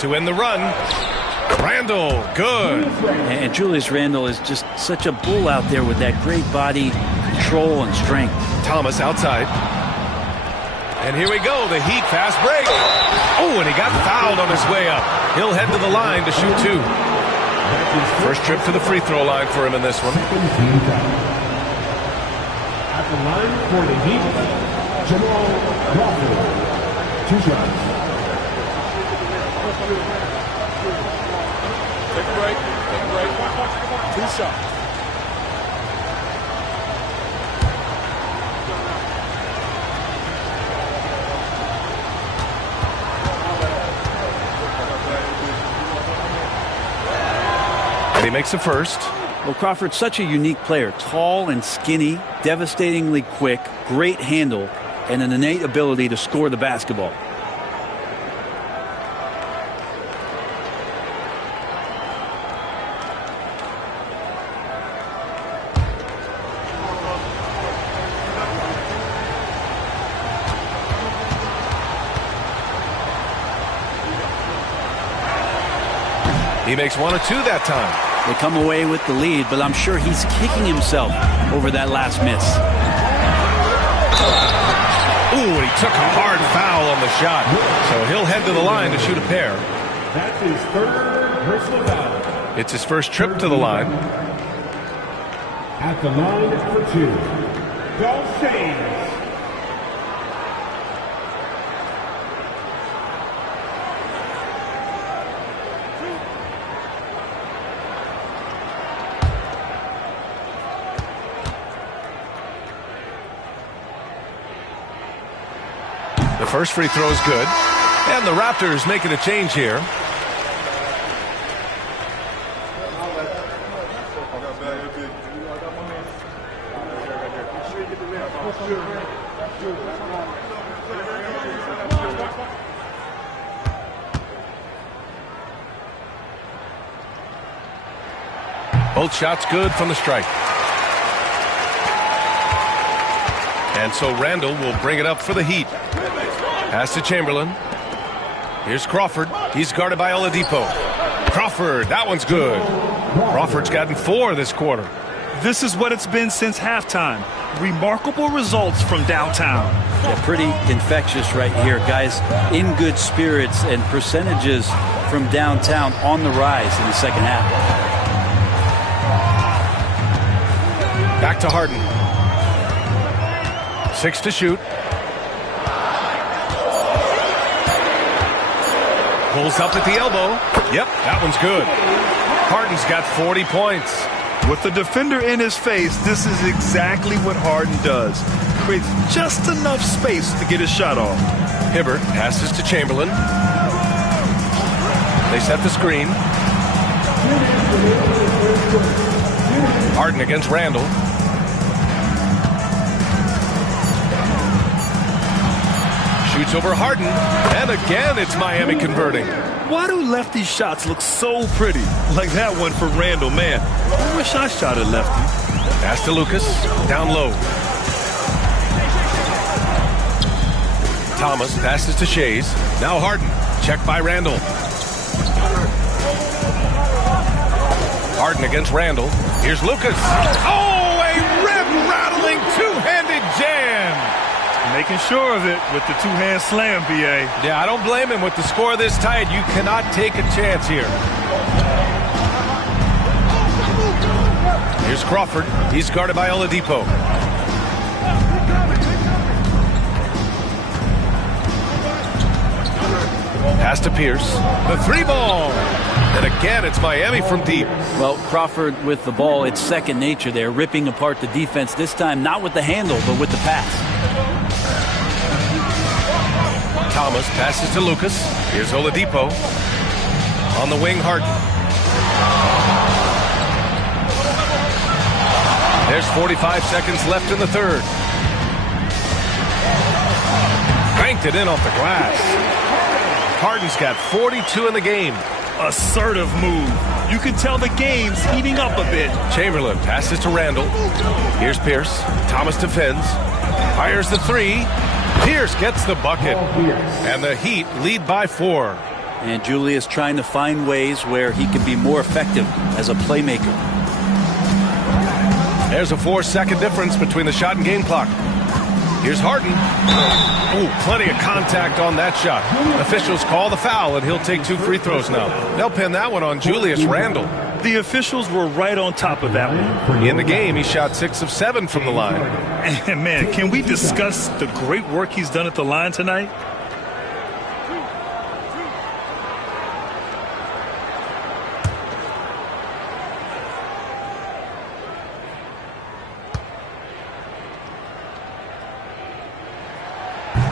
To end the run. Randall, good. And Julius Randle is just such a bull out there with that great body, control, and strength. Thomas outside. And here we go, the Heat fast break. Oh, and he got fouled on his way up. He'll head to the line to shoot 2. First trip to the free throw line for him in this one. At the line for the Heat, Jamal Crawford. 2 shots. Take a break. Take a break. 2 shots. And he makes the first. Well, Crawford's such a unique player. Tall and skinny, devastatingly quick, great handle, and an innate ability to score the basketball. He makes 1 or 2 that time. They come away with the lead, but I'm sure he's kicking himself over that last miss. Ooh, and he took a hard foul on the shot. So he'll head to the line to shoot a pair. That's his 3rd personal foul. It's his first trip to the line. At the line for 2, Dolph James. The first free throw is good. And the Raptors making a change here. Both shots good from the strike. And so Randall will bring it up for the Heat. Pass to Chamberlain. Here's Crawford. He's guarded by Oladipo. Crawford, that one's good. Crawford's gotten 4 this quarter. This is what it's been since halftime. Remarkable results from downtown. Yeah, pretty infectious right here, guys. In good spirits and percentages from downtown on the rise in the second half. Back to Harden. 6 to shoot. Pulls up at the elbow. Yep, that one's good. Harden's got 40 points. With the defender in his face, this is exactly what Harden does. Creates just enough space to get his shot off. Hibbert passes to Chamberlain. They set the screen. Harden against Randall. Shoots over Harden, and again it's Miami converting. Why do lefty shots look so pretty? Like that one for Randall, man. I wish I shot at lefty. Pass to Lucas, down low. Thomas passes to Shays. Now Harden, check by Randall. Harden against Randall. Here's Lucas. Oh, a rib-rattling two-handed jam. Making sure of it with the two-hand slam, B.A. Yeah, I don't blame him. With the score this tight, you cannot take a chance here. Here's Crawford. He's guarded by Oladipo. Pass to Pierce. The 3-ball. And again, it's Miami from deep. Well, Crawford with the ball, it's second nature there, ripping apart the defense. This time, not with the handle, but with the pass. Thomas passes to Lucas. Here's Oladipo. On the wing, Harden. There's 45 seconds left in the third. Banked it in off the glass. Harden's got 42 in the game. Assertive move. You can tell the game's heating up a bit. Chamberlain passes to Randall. Here's Pierce. Thomas defends. Fires the 3. Pierce gets the bucket. And the Heat lead by 4. And Julius trying to find ways where he can be more effective as a playmaker. There's a 4-second difference between the shot and game clock. Here's Harden. Ooh, plenty of contact on that shot. Officials call the foul, and he'll take 2 free throws now. They'll pin that one on Julius Randle. The officials were right on top of that one. In the game, he shot 6 of 7 from the line. And man, can we discuss the great work he's done at the line tonight?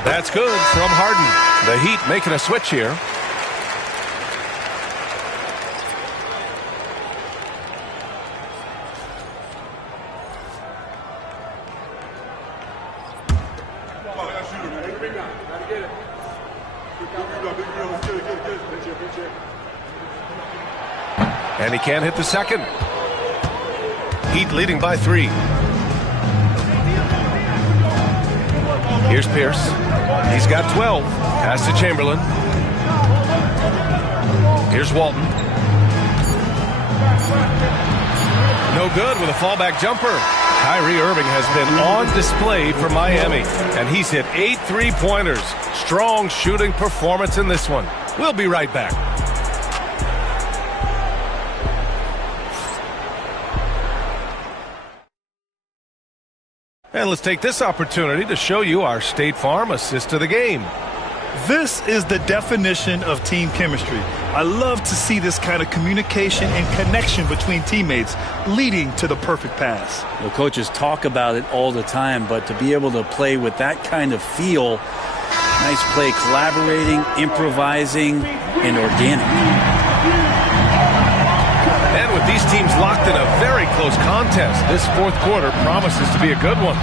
That's good from Harden. The Heat making a switch here. And he can't hit the second. Heat leading by 3. Here's Pierce. He's got 12. Pass to Chamberlain. Here's Walton. No good with a fallback jumper. Kyrie Irving has been on display for Miami, and he's hit 8 3-pointers. Strong shooting performance in this one. We'll be right back. And let's take this opportunity to show you our State Farm assist to the game. This is the definition of team chemistry. I love to see this kind of communication and connection between teammates leading to the perfect pass. Well, coaches talk about it all the time, but to be able to play with that kind of feel, nice play, collaborating, improvising, and organic. And with these teams locked in a very close contest, this fourth quarter promises to be a good one.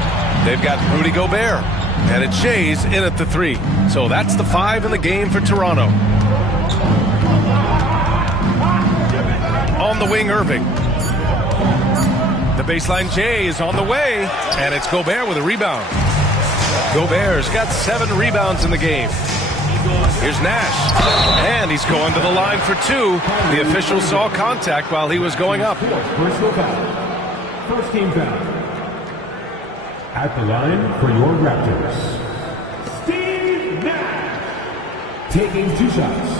They've got Rudy Gobert, and it's Shays in at the 3. So that's the 5 in the game for Toronto. On the wing, Irving. The baseline Jay is on the way, and it's Gobert with a rebound. Gobert's got 7 rebounds in the game. Here's Nash, and he's going to the line for 2. The official saw contact while he was going up. Personal foul. First team foul. At the line for your Raptors, Steve Nash, taking 2 shots.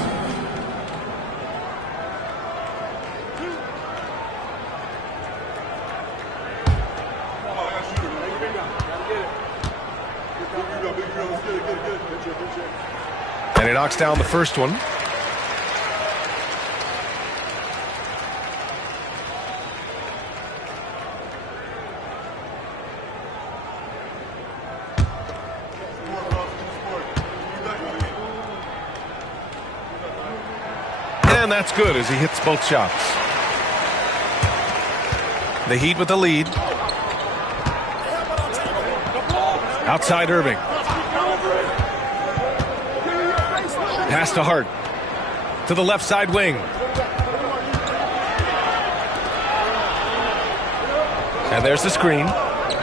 And he knocks down the first one. And that's good as he hits both shots. The Heat with the lead. Outside Irving. Pass to Hart. To the left side wing. And there's the screen.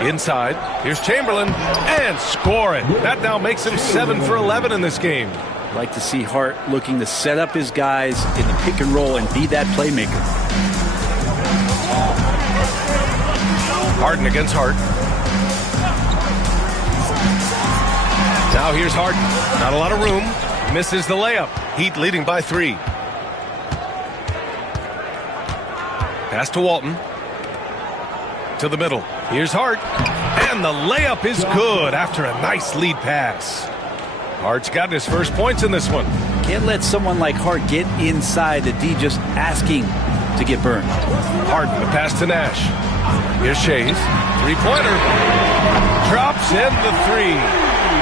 Inside. Here's Chamberlain. And score it. That now makes him 7 for 11 in this game. Like to see Hart looking to set up his guys in the pick and roll and be that playmaker. Harden against Hart. Now here's Harden. Not a lot of room. Misses the layup. Heat leading by 3. Pass to Walton. To the middle. Here's Hart. And the layup is good after a nice lead pass. Hart's gotten his first points in this one. Can't let someone like Hart get inside the D just asking to get burned. Harden, the pass to Nash. Here's Shays. Three-pointer. Drops in the 3.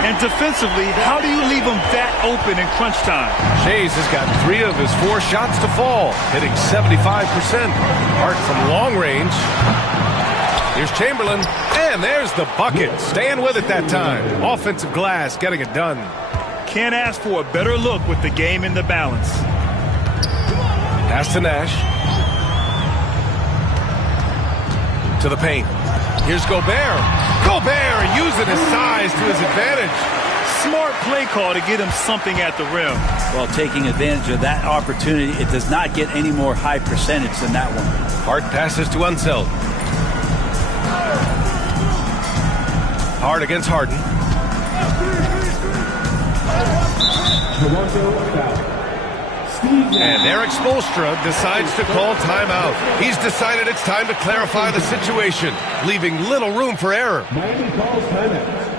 And defensively, how do you leave him that open in crunch time? Shays has got 3 of his 4 shots to fall, hitting 75%. Hart from long range. Here's Chamberlain, and there's the bucket. Staying with it that time. Offensive glass, getting it done. Can't ask for a better look with the game in the balance. Pass to Nash. To the paint. Here's Gobert. Gobert using his size to his advantage. Smart play call to get him something at the rim. Well, taking advantage of that opportunity, it does not get any more high percentage than that one. Hart passes to Unseld. Hart against Harden. And Eric Spoelstra decides to call timeout. He's decided it's time to clarify the situation, leaving little room for error. Miami calls timeout.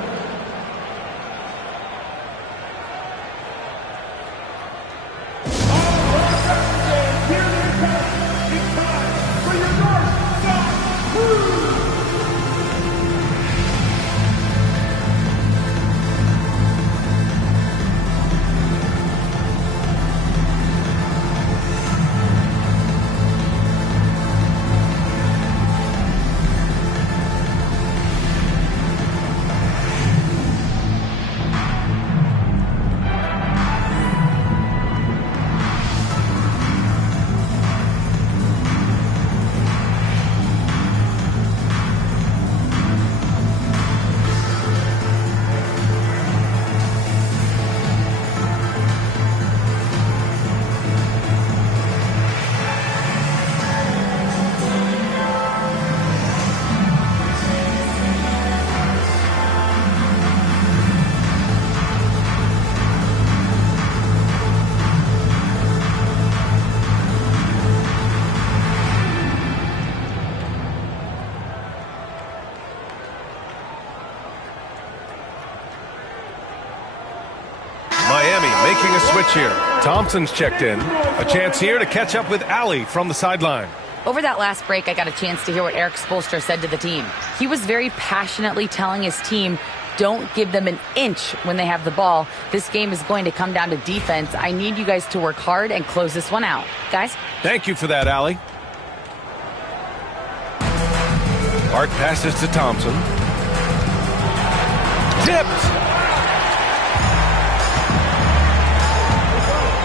Making a switch here. Thompson's checked in. A chance here to catch up with Allie from the sideline. Over that last break, I got a chance to hear what Eric Spoelstra said to the team. He was very passionately telling his team, don't give them an inch when they have the ball. This game is going to come down to defense. I need you guys to work hard and close this one out. Guys? Thank you for that, Allie. Hart passes to Thompson. Tipped!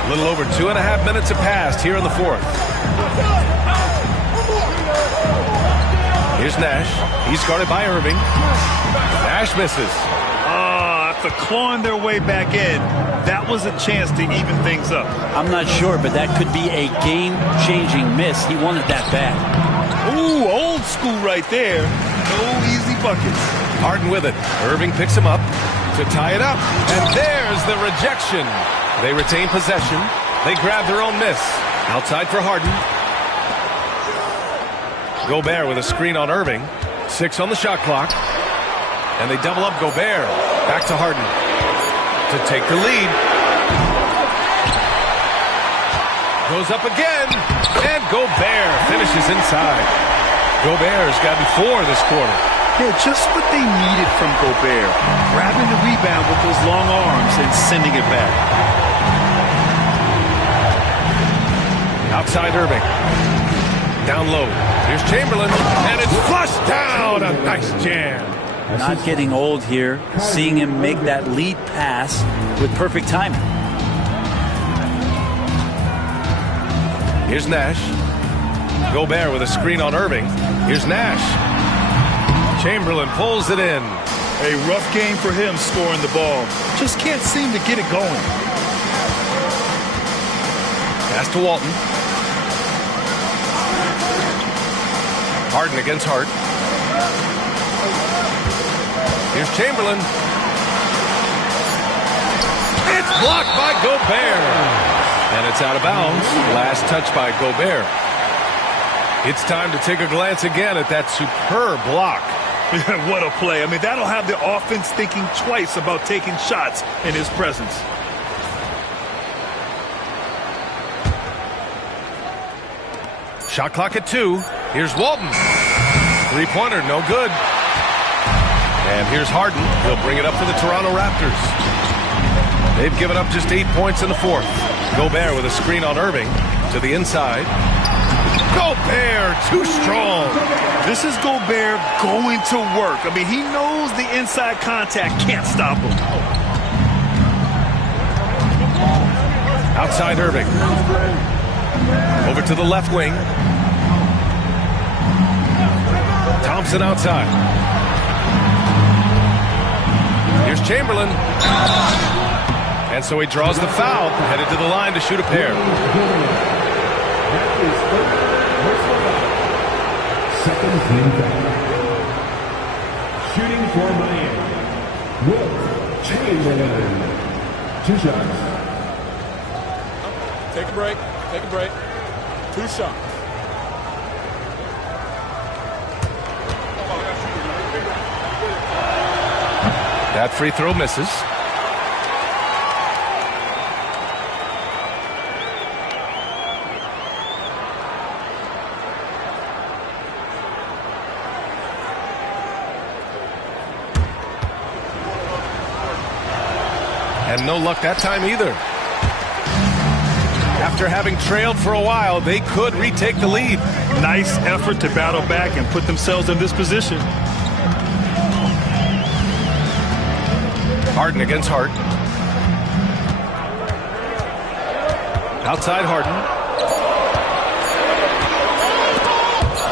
A little over 2.5 minutes have passed here in the 4th. Here's Nash. He's guarded by Irving. Nash misses. After clawing their way back in, that was a chance to even things up. I'm not sure, but that could be a game-changing miss. He wanted that bad. Ooh, old school right there. No easy buckets. Harden with it. Irving picks him up to tie it up. And there's the rejection. They retain possession. They grab their own miss. Outside for Harden. Gobert with a screen on Irving. 6 on the shot clock. And they double up Gobert. Back to Harden. to take the lead. Goes up again, and Gobert finishes inside. Gobert's gotten 4 this quarter. Yeah, just what they needed from Gobert. Grabbing the rebound with those long arms and sending it back. Outside Irving. Down low. Here's Chamberlain, and it's flushed down. A nice jam. Not getting old here. Seeing him make that lead pass with perfect timing. Here's Nash. Gobert with a screen on Irving. Here's Nash. Chamberlain pulls it in. A rough game for him scoring the ball. Just can't seem to get it going. Pass to Walton. Harden against Hart. Here's Chamberlain. It's blocked by Gobert. And it's out of bounds. Last touch by Gobert. It's time to take a glance again at that superb block. What a play. I mean, that'll have the offense thinking twice about taking shots in his presence. Shot clock at 2. Here's Walton. Three-pointer, no good. And here's Harden. He'll bring it up for the Toronto Raptors. They've given up just 8 points in the fourth. Gobert with a screen on Irving to the inside. Gobert, too strong. This is Gobert going to work. I mean, he knows the inside contact can't stop him. Outside Irving. Over to the left wing. Thompson outside. Here's Chamberlain. And so he draws the foul, headed to the line to shoot a pair. Second team foul. Shooting for Miami. Wilt Chamberlain. 2 shots. Take a break. Take a break. 2 shots. That free throw misses. And no luck that time either. After having trailed for a while, they could retake the lead. Nice effort to battle back and put themselves in this position. Harden against Hart. Outside Harden.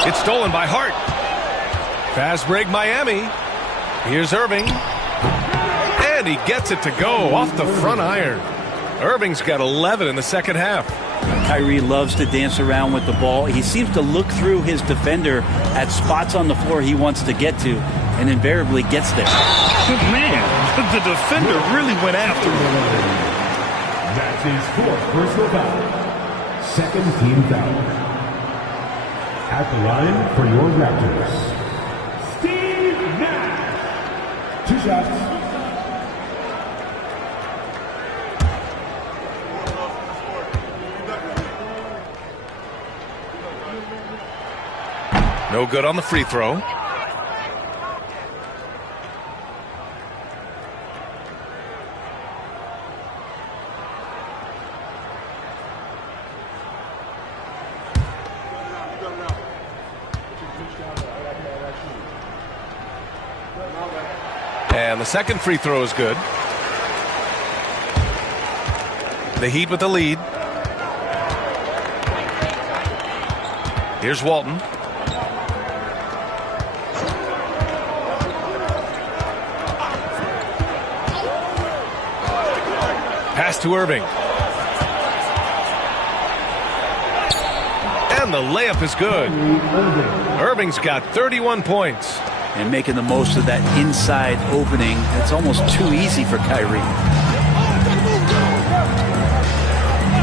It's stolen by Hart. Fast break Miami. Here's Irving. And he gets it to go off the front iron. Irving's got 11 in the second half. Kyrie loves to dance around with the ball. He seems to look through his defender at spots on the floor he wants to get to, and invariably gets there. Man, the defender really went after him. That's his 4th personal foul. Second team foul. At the line for your Raptors, Steve Nash. 2 shots. No good on the free throw. And the second free throw is good. The Heat with the lead. Here's Walton. Pass to Irving. And the layup is good. Irving's got 31 points. And making the most of that inside opening. It's almost too easy for Kyrie.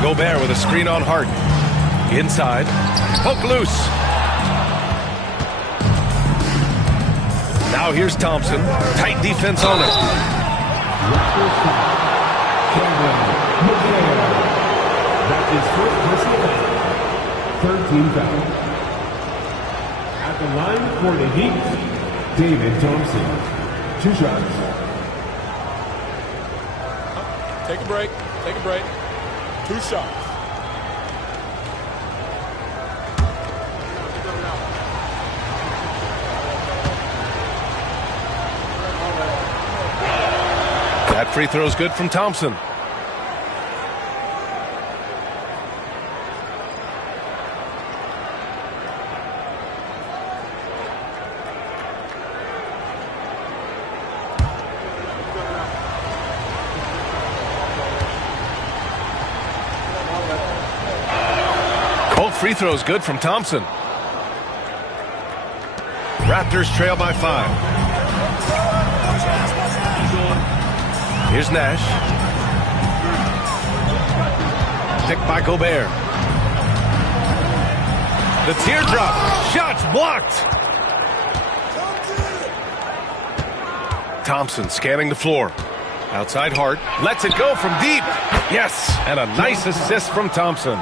Gobert with a screen on Hart. Inside. Poke loose. Now here's Thompson. Tight defense on it. That is first personal foul. Third team foul. At the line for the Heat, David Thompson. 2 shots. Take a break. Take a break. 2 shots. That free throw is good from Thompson. Free throw is good from Thompson. Raptors trail by 5. Here's Nash. Picked by Gobert. The teardrop. Shots blocked. Thompson scanning the floor. Outside Hart. Lets it go from deep. Yes. And a nice assist from Thompson.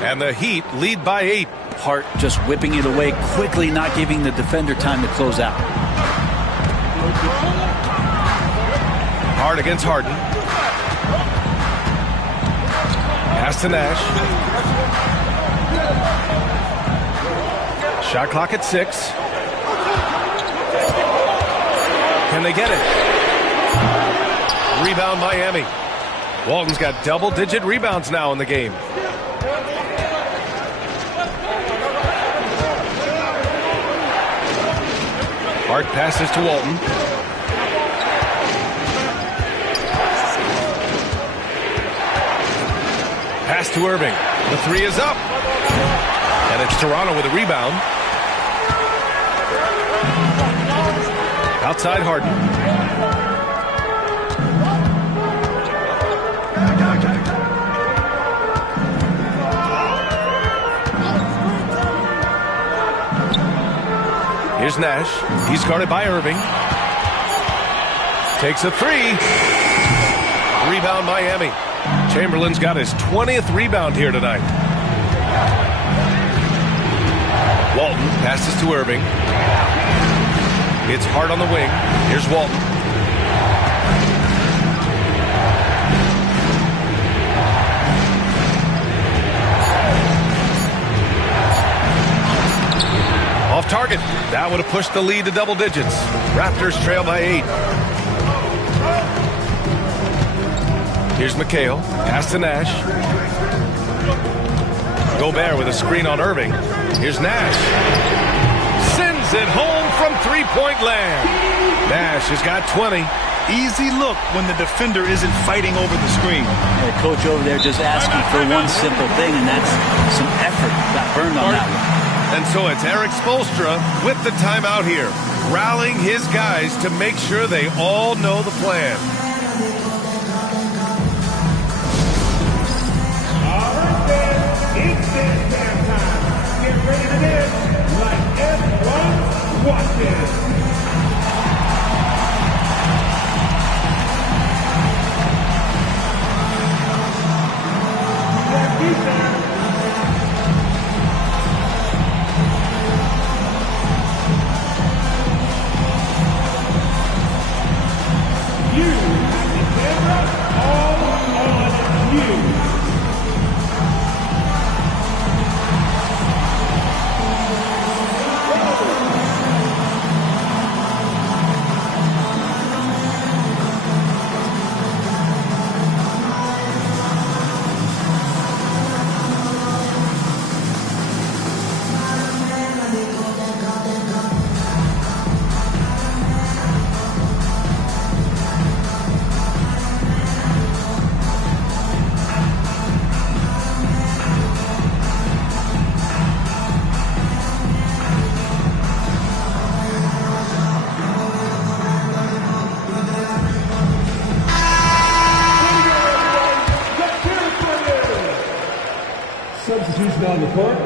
And the Heat lead by 8. Hart just whipping it away quickly, not giving the defender time to close out. Hart against Harden. Pass to Nash. Shot clock at 6. Can they get it? Rebound Miami. Walton's got double-digit rebounds now in the game. Hart passes to Walton. Pass to Irving. The 3 is up. And it's Toronto with a rebound. Outside Harden. Here's Nash. He's guarded by Irving. Takes a 3. Rebound Miami. Chamberlain's got his 20th rebound here tonight. Walton passes to Irving. It's Hart on the wing. Here's Walton. Off target. That would have pushed the lead to double digits. Raptors trail by 8. Here's McHale. Pass to Nash. Gobert with a screen on Irving. Here's Nash. Sends it home from three-point land. Nash has got 20. Easy look when the defender isn't fighting over the screen. The coach over there just asking for one simple thing, and that's some effort. Got burned on that one. And so it's Eric Spoelstra with the timeout here, rallying his guys to make sure they all know the plan. All right, then. It's dance time. Get ready to dance like everyone's watching. Substitution on the court.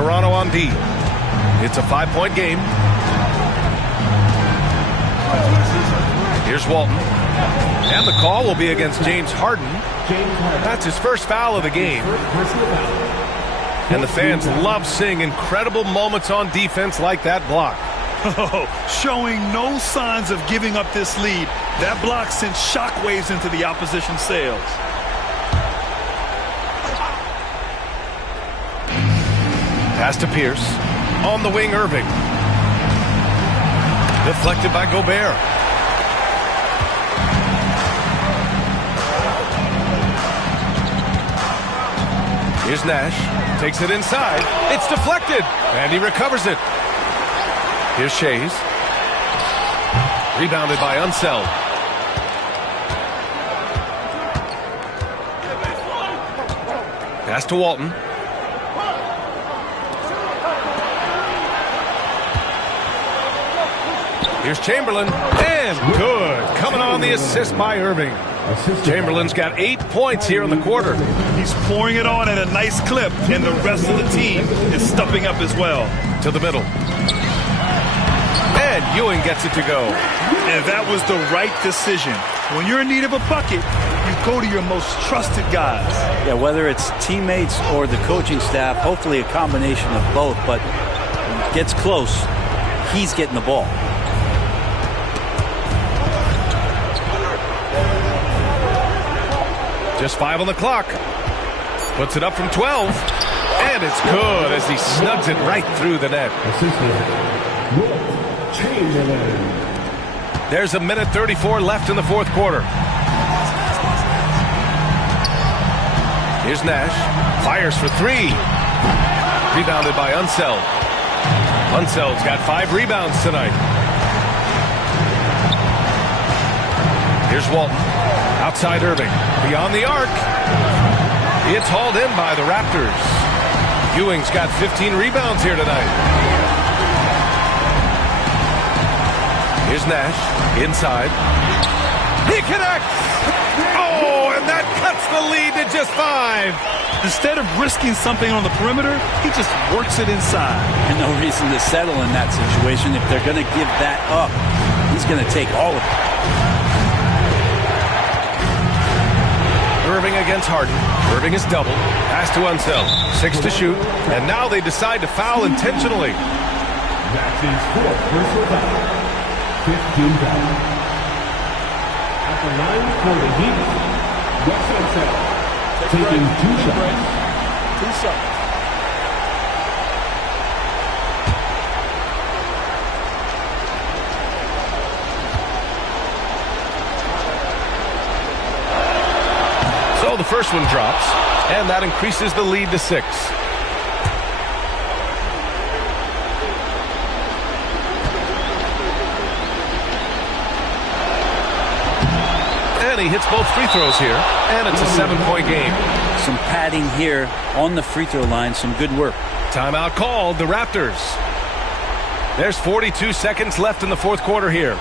Toronto on D. It's a 5-point game. Here's Walton. And the call will be against James Harden. That's his first foul of the game. And the fans love seeing incredible moments on defense like that block. Showing no signs of giving up this lead. That block sent shockwaves into the opposition sails. Pass to Pierce. On the wing, Irving. Deflected by Gobert. Here's Nash. Takes it inside. It's deflected. And he recovers it. Here's Shays. Rebounded by Unseld. Pass to Walton. Here's Chamberlain. And good. Coming on the assist by Irving. Chamberlain's got 8 points here in the quarter. He's pouring it on at a nice clip, and the rest of the team is stepping up as well. To the middle. And Ewing gets it to go. And that was the right decision. When you're in need of a bucket, you go to your most trusted guys. Yeah, whether it's teammates or the coaching staff, hopefully a combination of both, but when it gets close, he's getting the ball. Just 5 on the clock. Puts it up from 12. And it's good as he snugs it right through the net. There's a minute 34 left in the fourth quarter. Here's Nash. Fires for 3. Rebounded by Unseld. Unseld's got 5 rebounds tonight. Here's Walton. Outside Irving. Beyond the arc. It's hauled in by the Raptors. Ewing's got 15 rebounds here tonight. Here's Nash. Inside. He connects! Oh, and that cuts the lead to just 5. Instead of risking something on the perimeter, he just works it inside. And no reason to settle in that situation. If they're going to give that up, he's going to take all of it. Irving against Harden. Irving is doubled. Pass to Unseld. 6 to shoot. And now they decide to foul intentionally. That's his 4th personal foul. 15 foul. At the line for the Heat, Wes Unseld taking 2 shots. 2 shots. So the first one drops, and that increases the lead to 6. And he hits both free throws here, and it's a 7-point game. Some padding here on the free throw line, some good work. Timeout called, the Raptors. There's 42 seconds left in the fourth quarter here.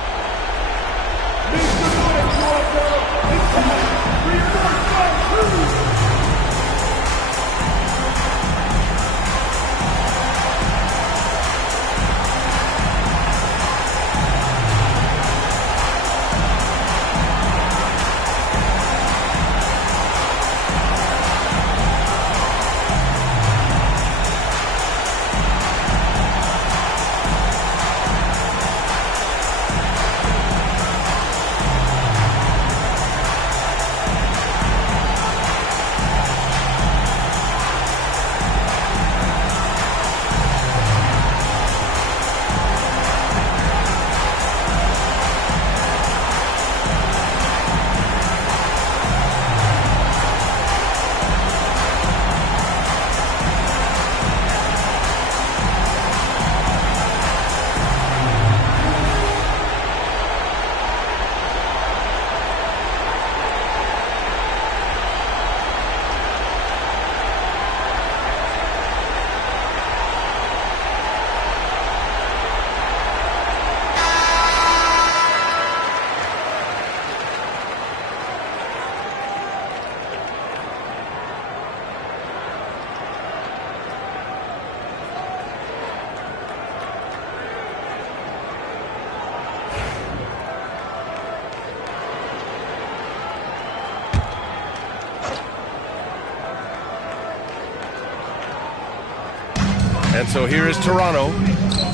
And so here is Toronto.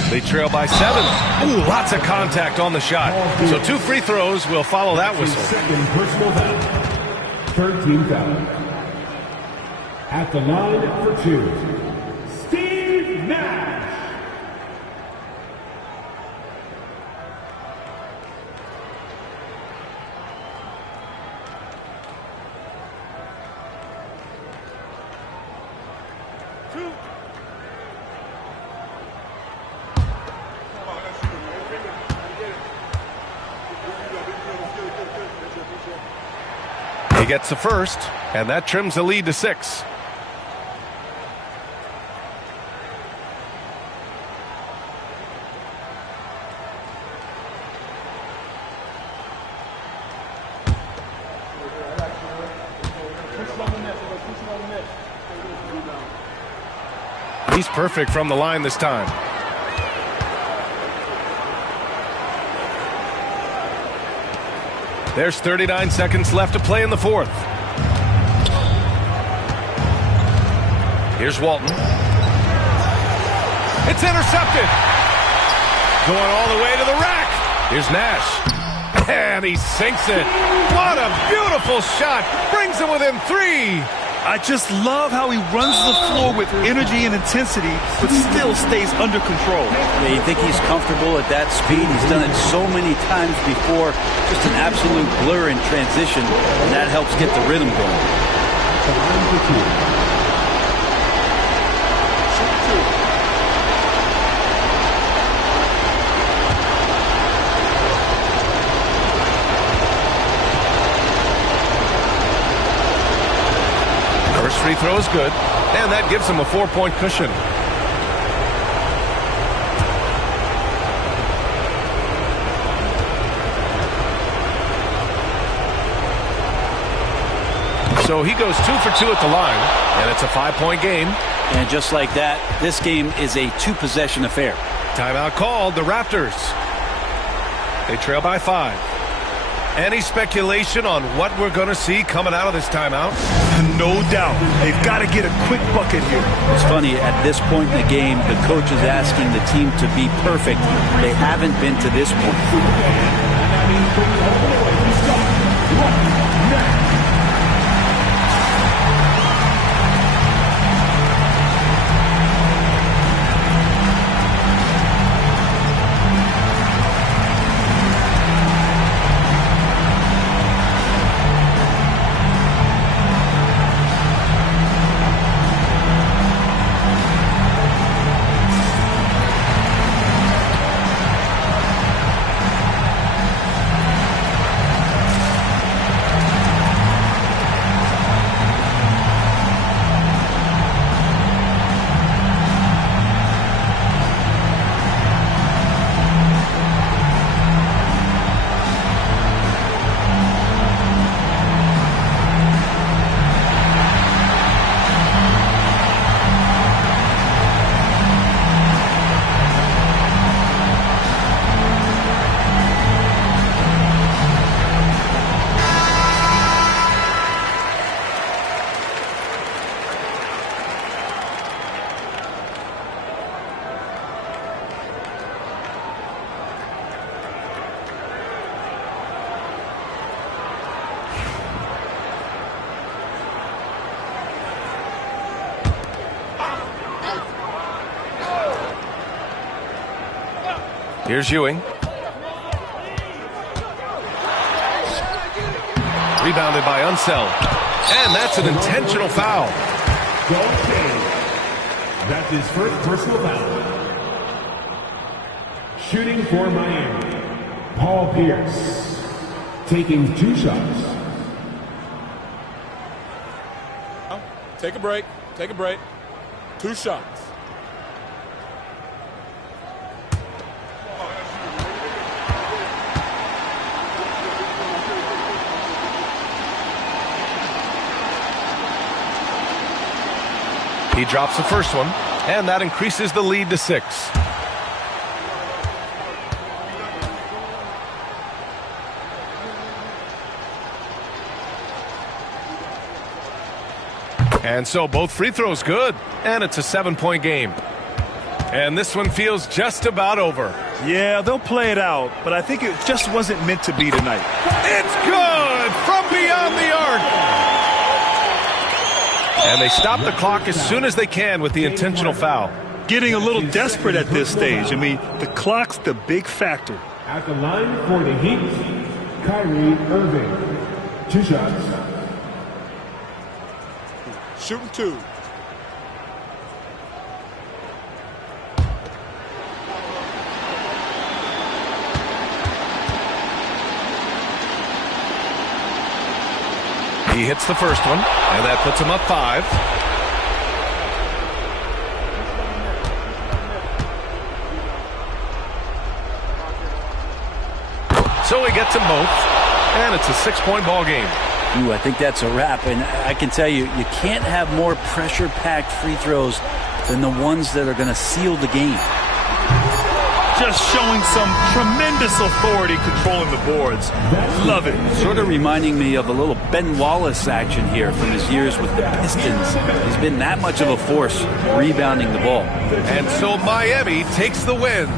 They trail by 7. Ooh, lots of contact on the shot. So 2 free throws will follow that whistle. Second personal foul. 13th foul. At the line for 2, Steve Nash. He gets the first, and that trims the lead to 6. He's perfect from the line this time. There's 39 seconds left to play in the 4th. Here's Walton. It's intercepted. Going all the way to the rack. Here's Nash. And he sinks it. What a beautiful shot. Brings him within 3. I just love how he runs the floor with energy and intensity, but still stays under control. Yeah, you think he's comfortable at that speed? He's done it so many times before. Just an absolute blur in transition, and that helps get the rhythm going. First free throw is good, and that gives him a 4-point cushion. So he goes 2 for 2 at the line, and it's a 5-point game. And just like that, this game is a 2-possession affair. Timeout called, the Raptors. They trail by 5. Any speculation on what we're going to see coming out of this timeout? No doubt. They've got to get a quick bucket here. It's funny, at this point in the game, the coach is asking the team to be perfect. They haven't been to this point. Here's Ewing. Rebounded by Unseld. And that's an intentional foul. That's his first personal foul. Shooting for Miami, Paul Pierce. Taking 2 shots. Take a break. Take a break. 2 shots. He drops the first one, and that increases the lead to 6. And so both free throws good, and it's a 7-point game. And this one feels just about over. Yeah, they'll play it out, but I think it just wasn't meant to be tonight. It's good from beyond the arc. And they stop the clock as soon as they can with the intentional foul. Getting a little desperate at this stage. I mean, the clock's the big factor. At the line for the Heat, Kyrie Irving. 2 shots. Shooting 2. He hits the first one, and that puts him up 5. So he gets them both, and it's a 6-point ball game. Ooh, I think that's a wrap, and I can tell you, you can't have more pressure-packed free throws than the ones that are going to seal the game. Just showing some tremendous authority controlling the boards. Love it. Sort of reminding me of a little Ben Wallace action here from his years with the Pistons. He's been that much of a force rebounding the ball. And so Miami takes the win.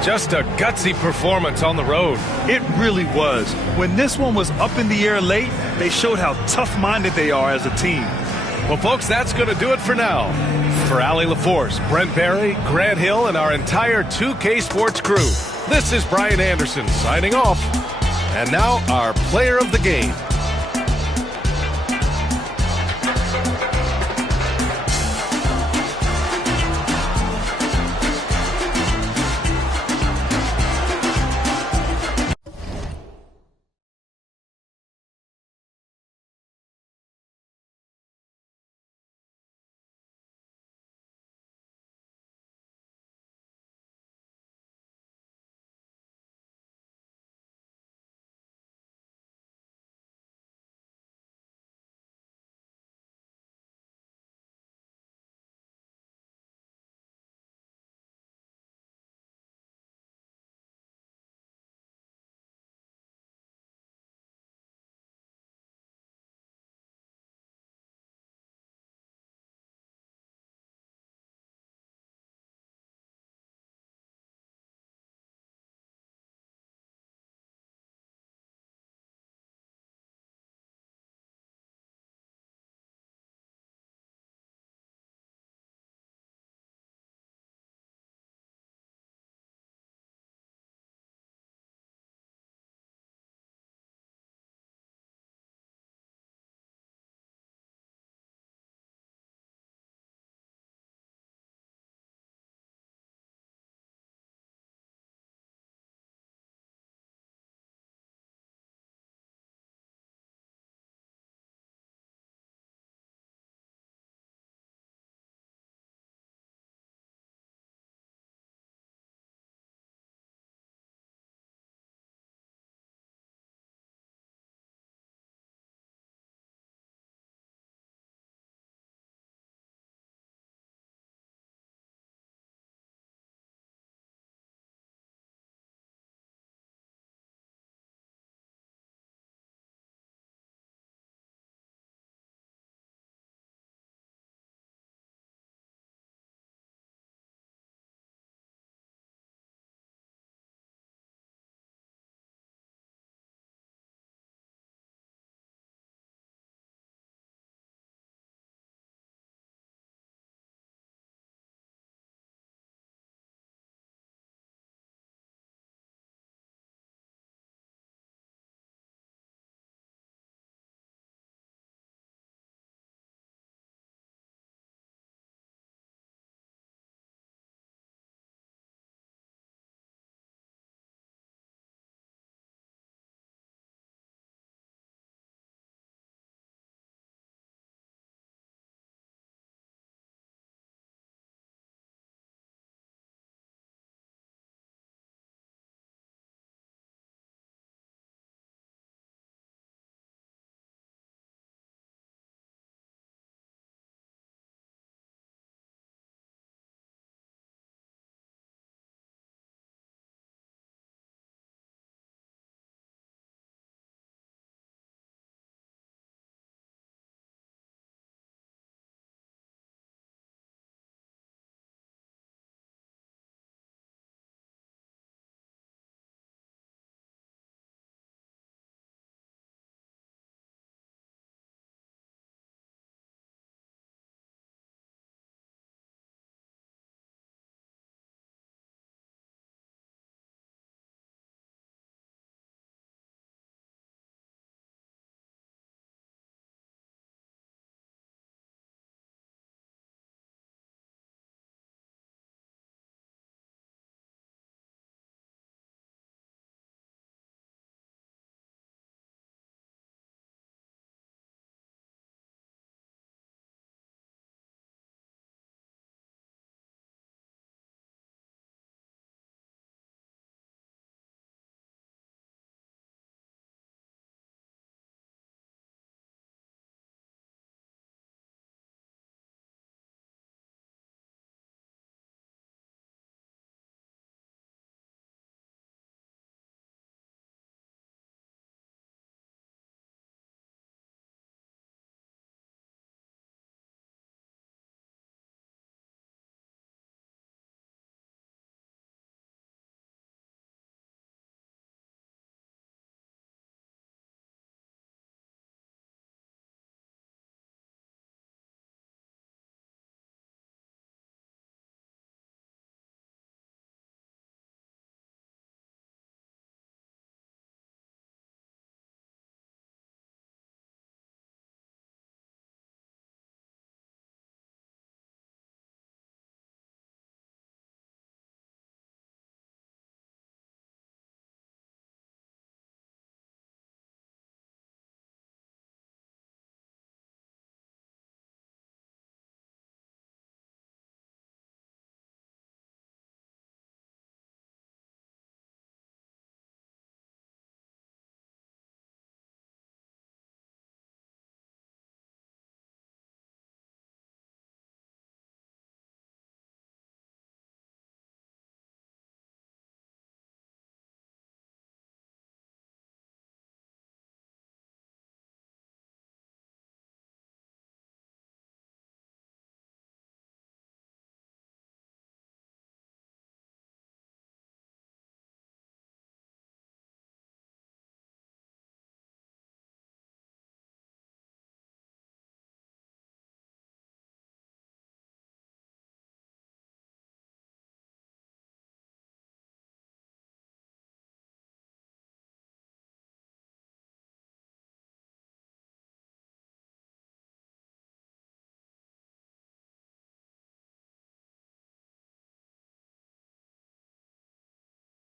Just a gutsy performance on the road. It really was. When this one was up in the air late, they showed how tough-minded they are as a team. Well, folks, that's going to do it for now. For Allie LaForce, Brent Barry, Grant Hill, and our entire 2K Sports crew, this is Brian Anderson signing off. And now our player of the game.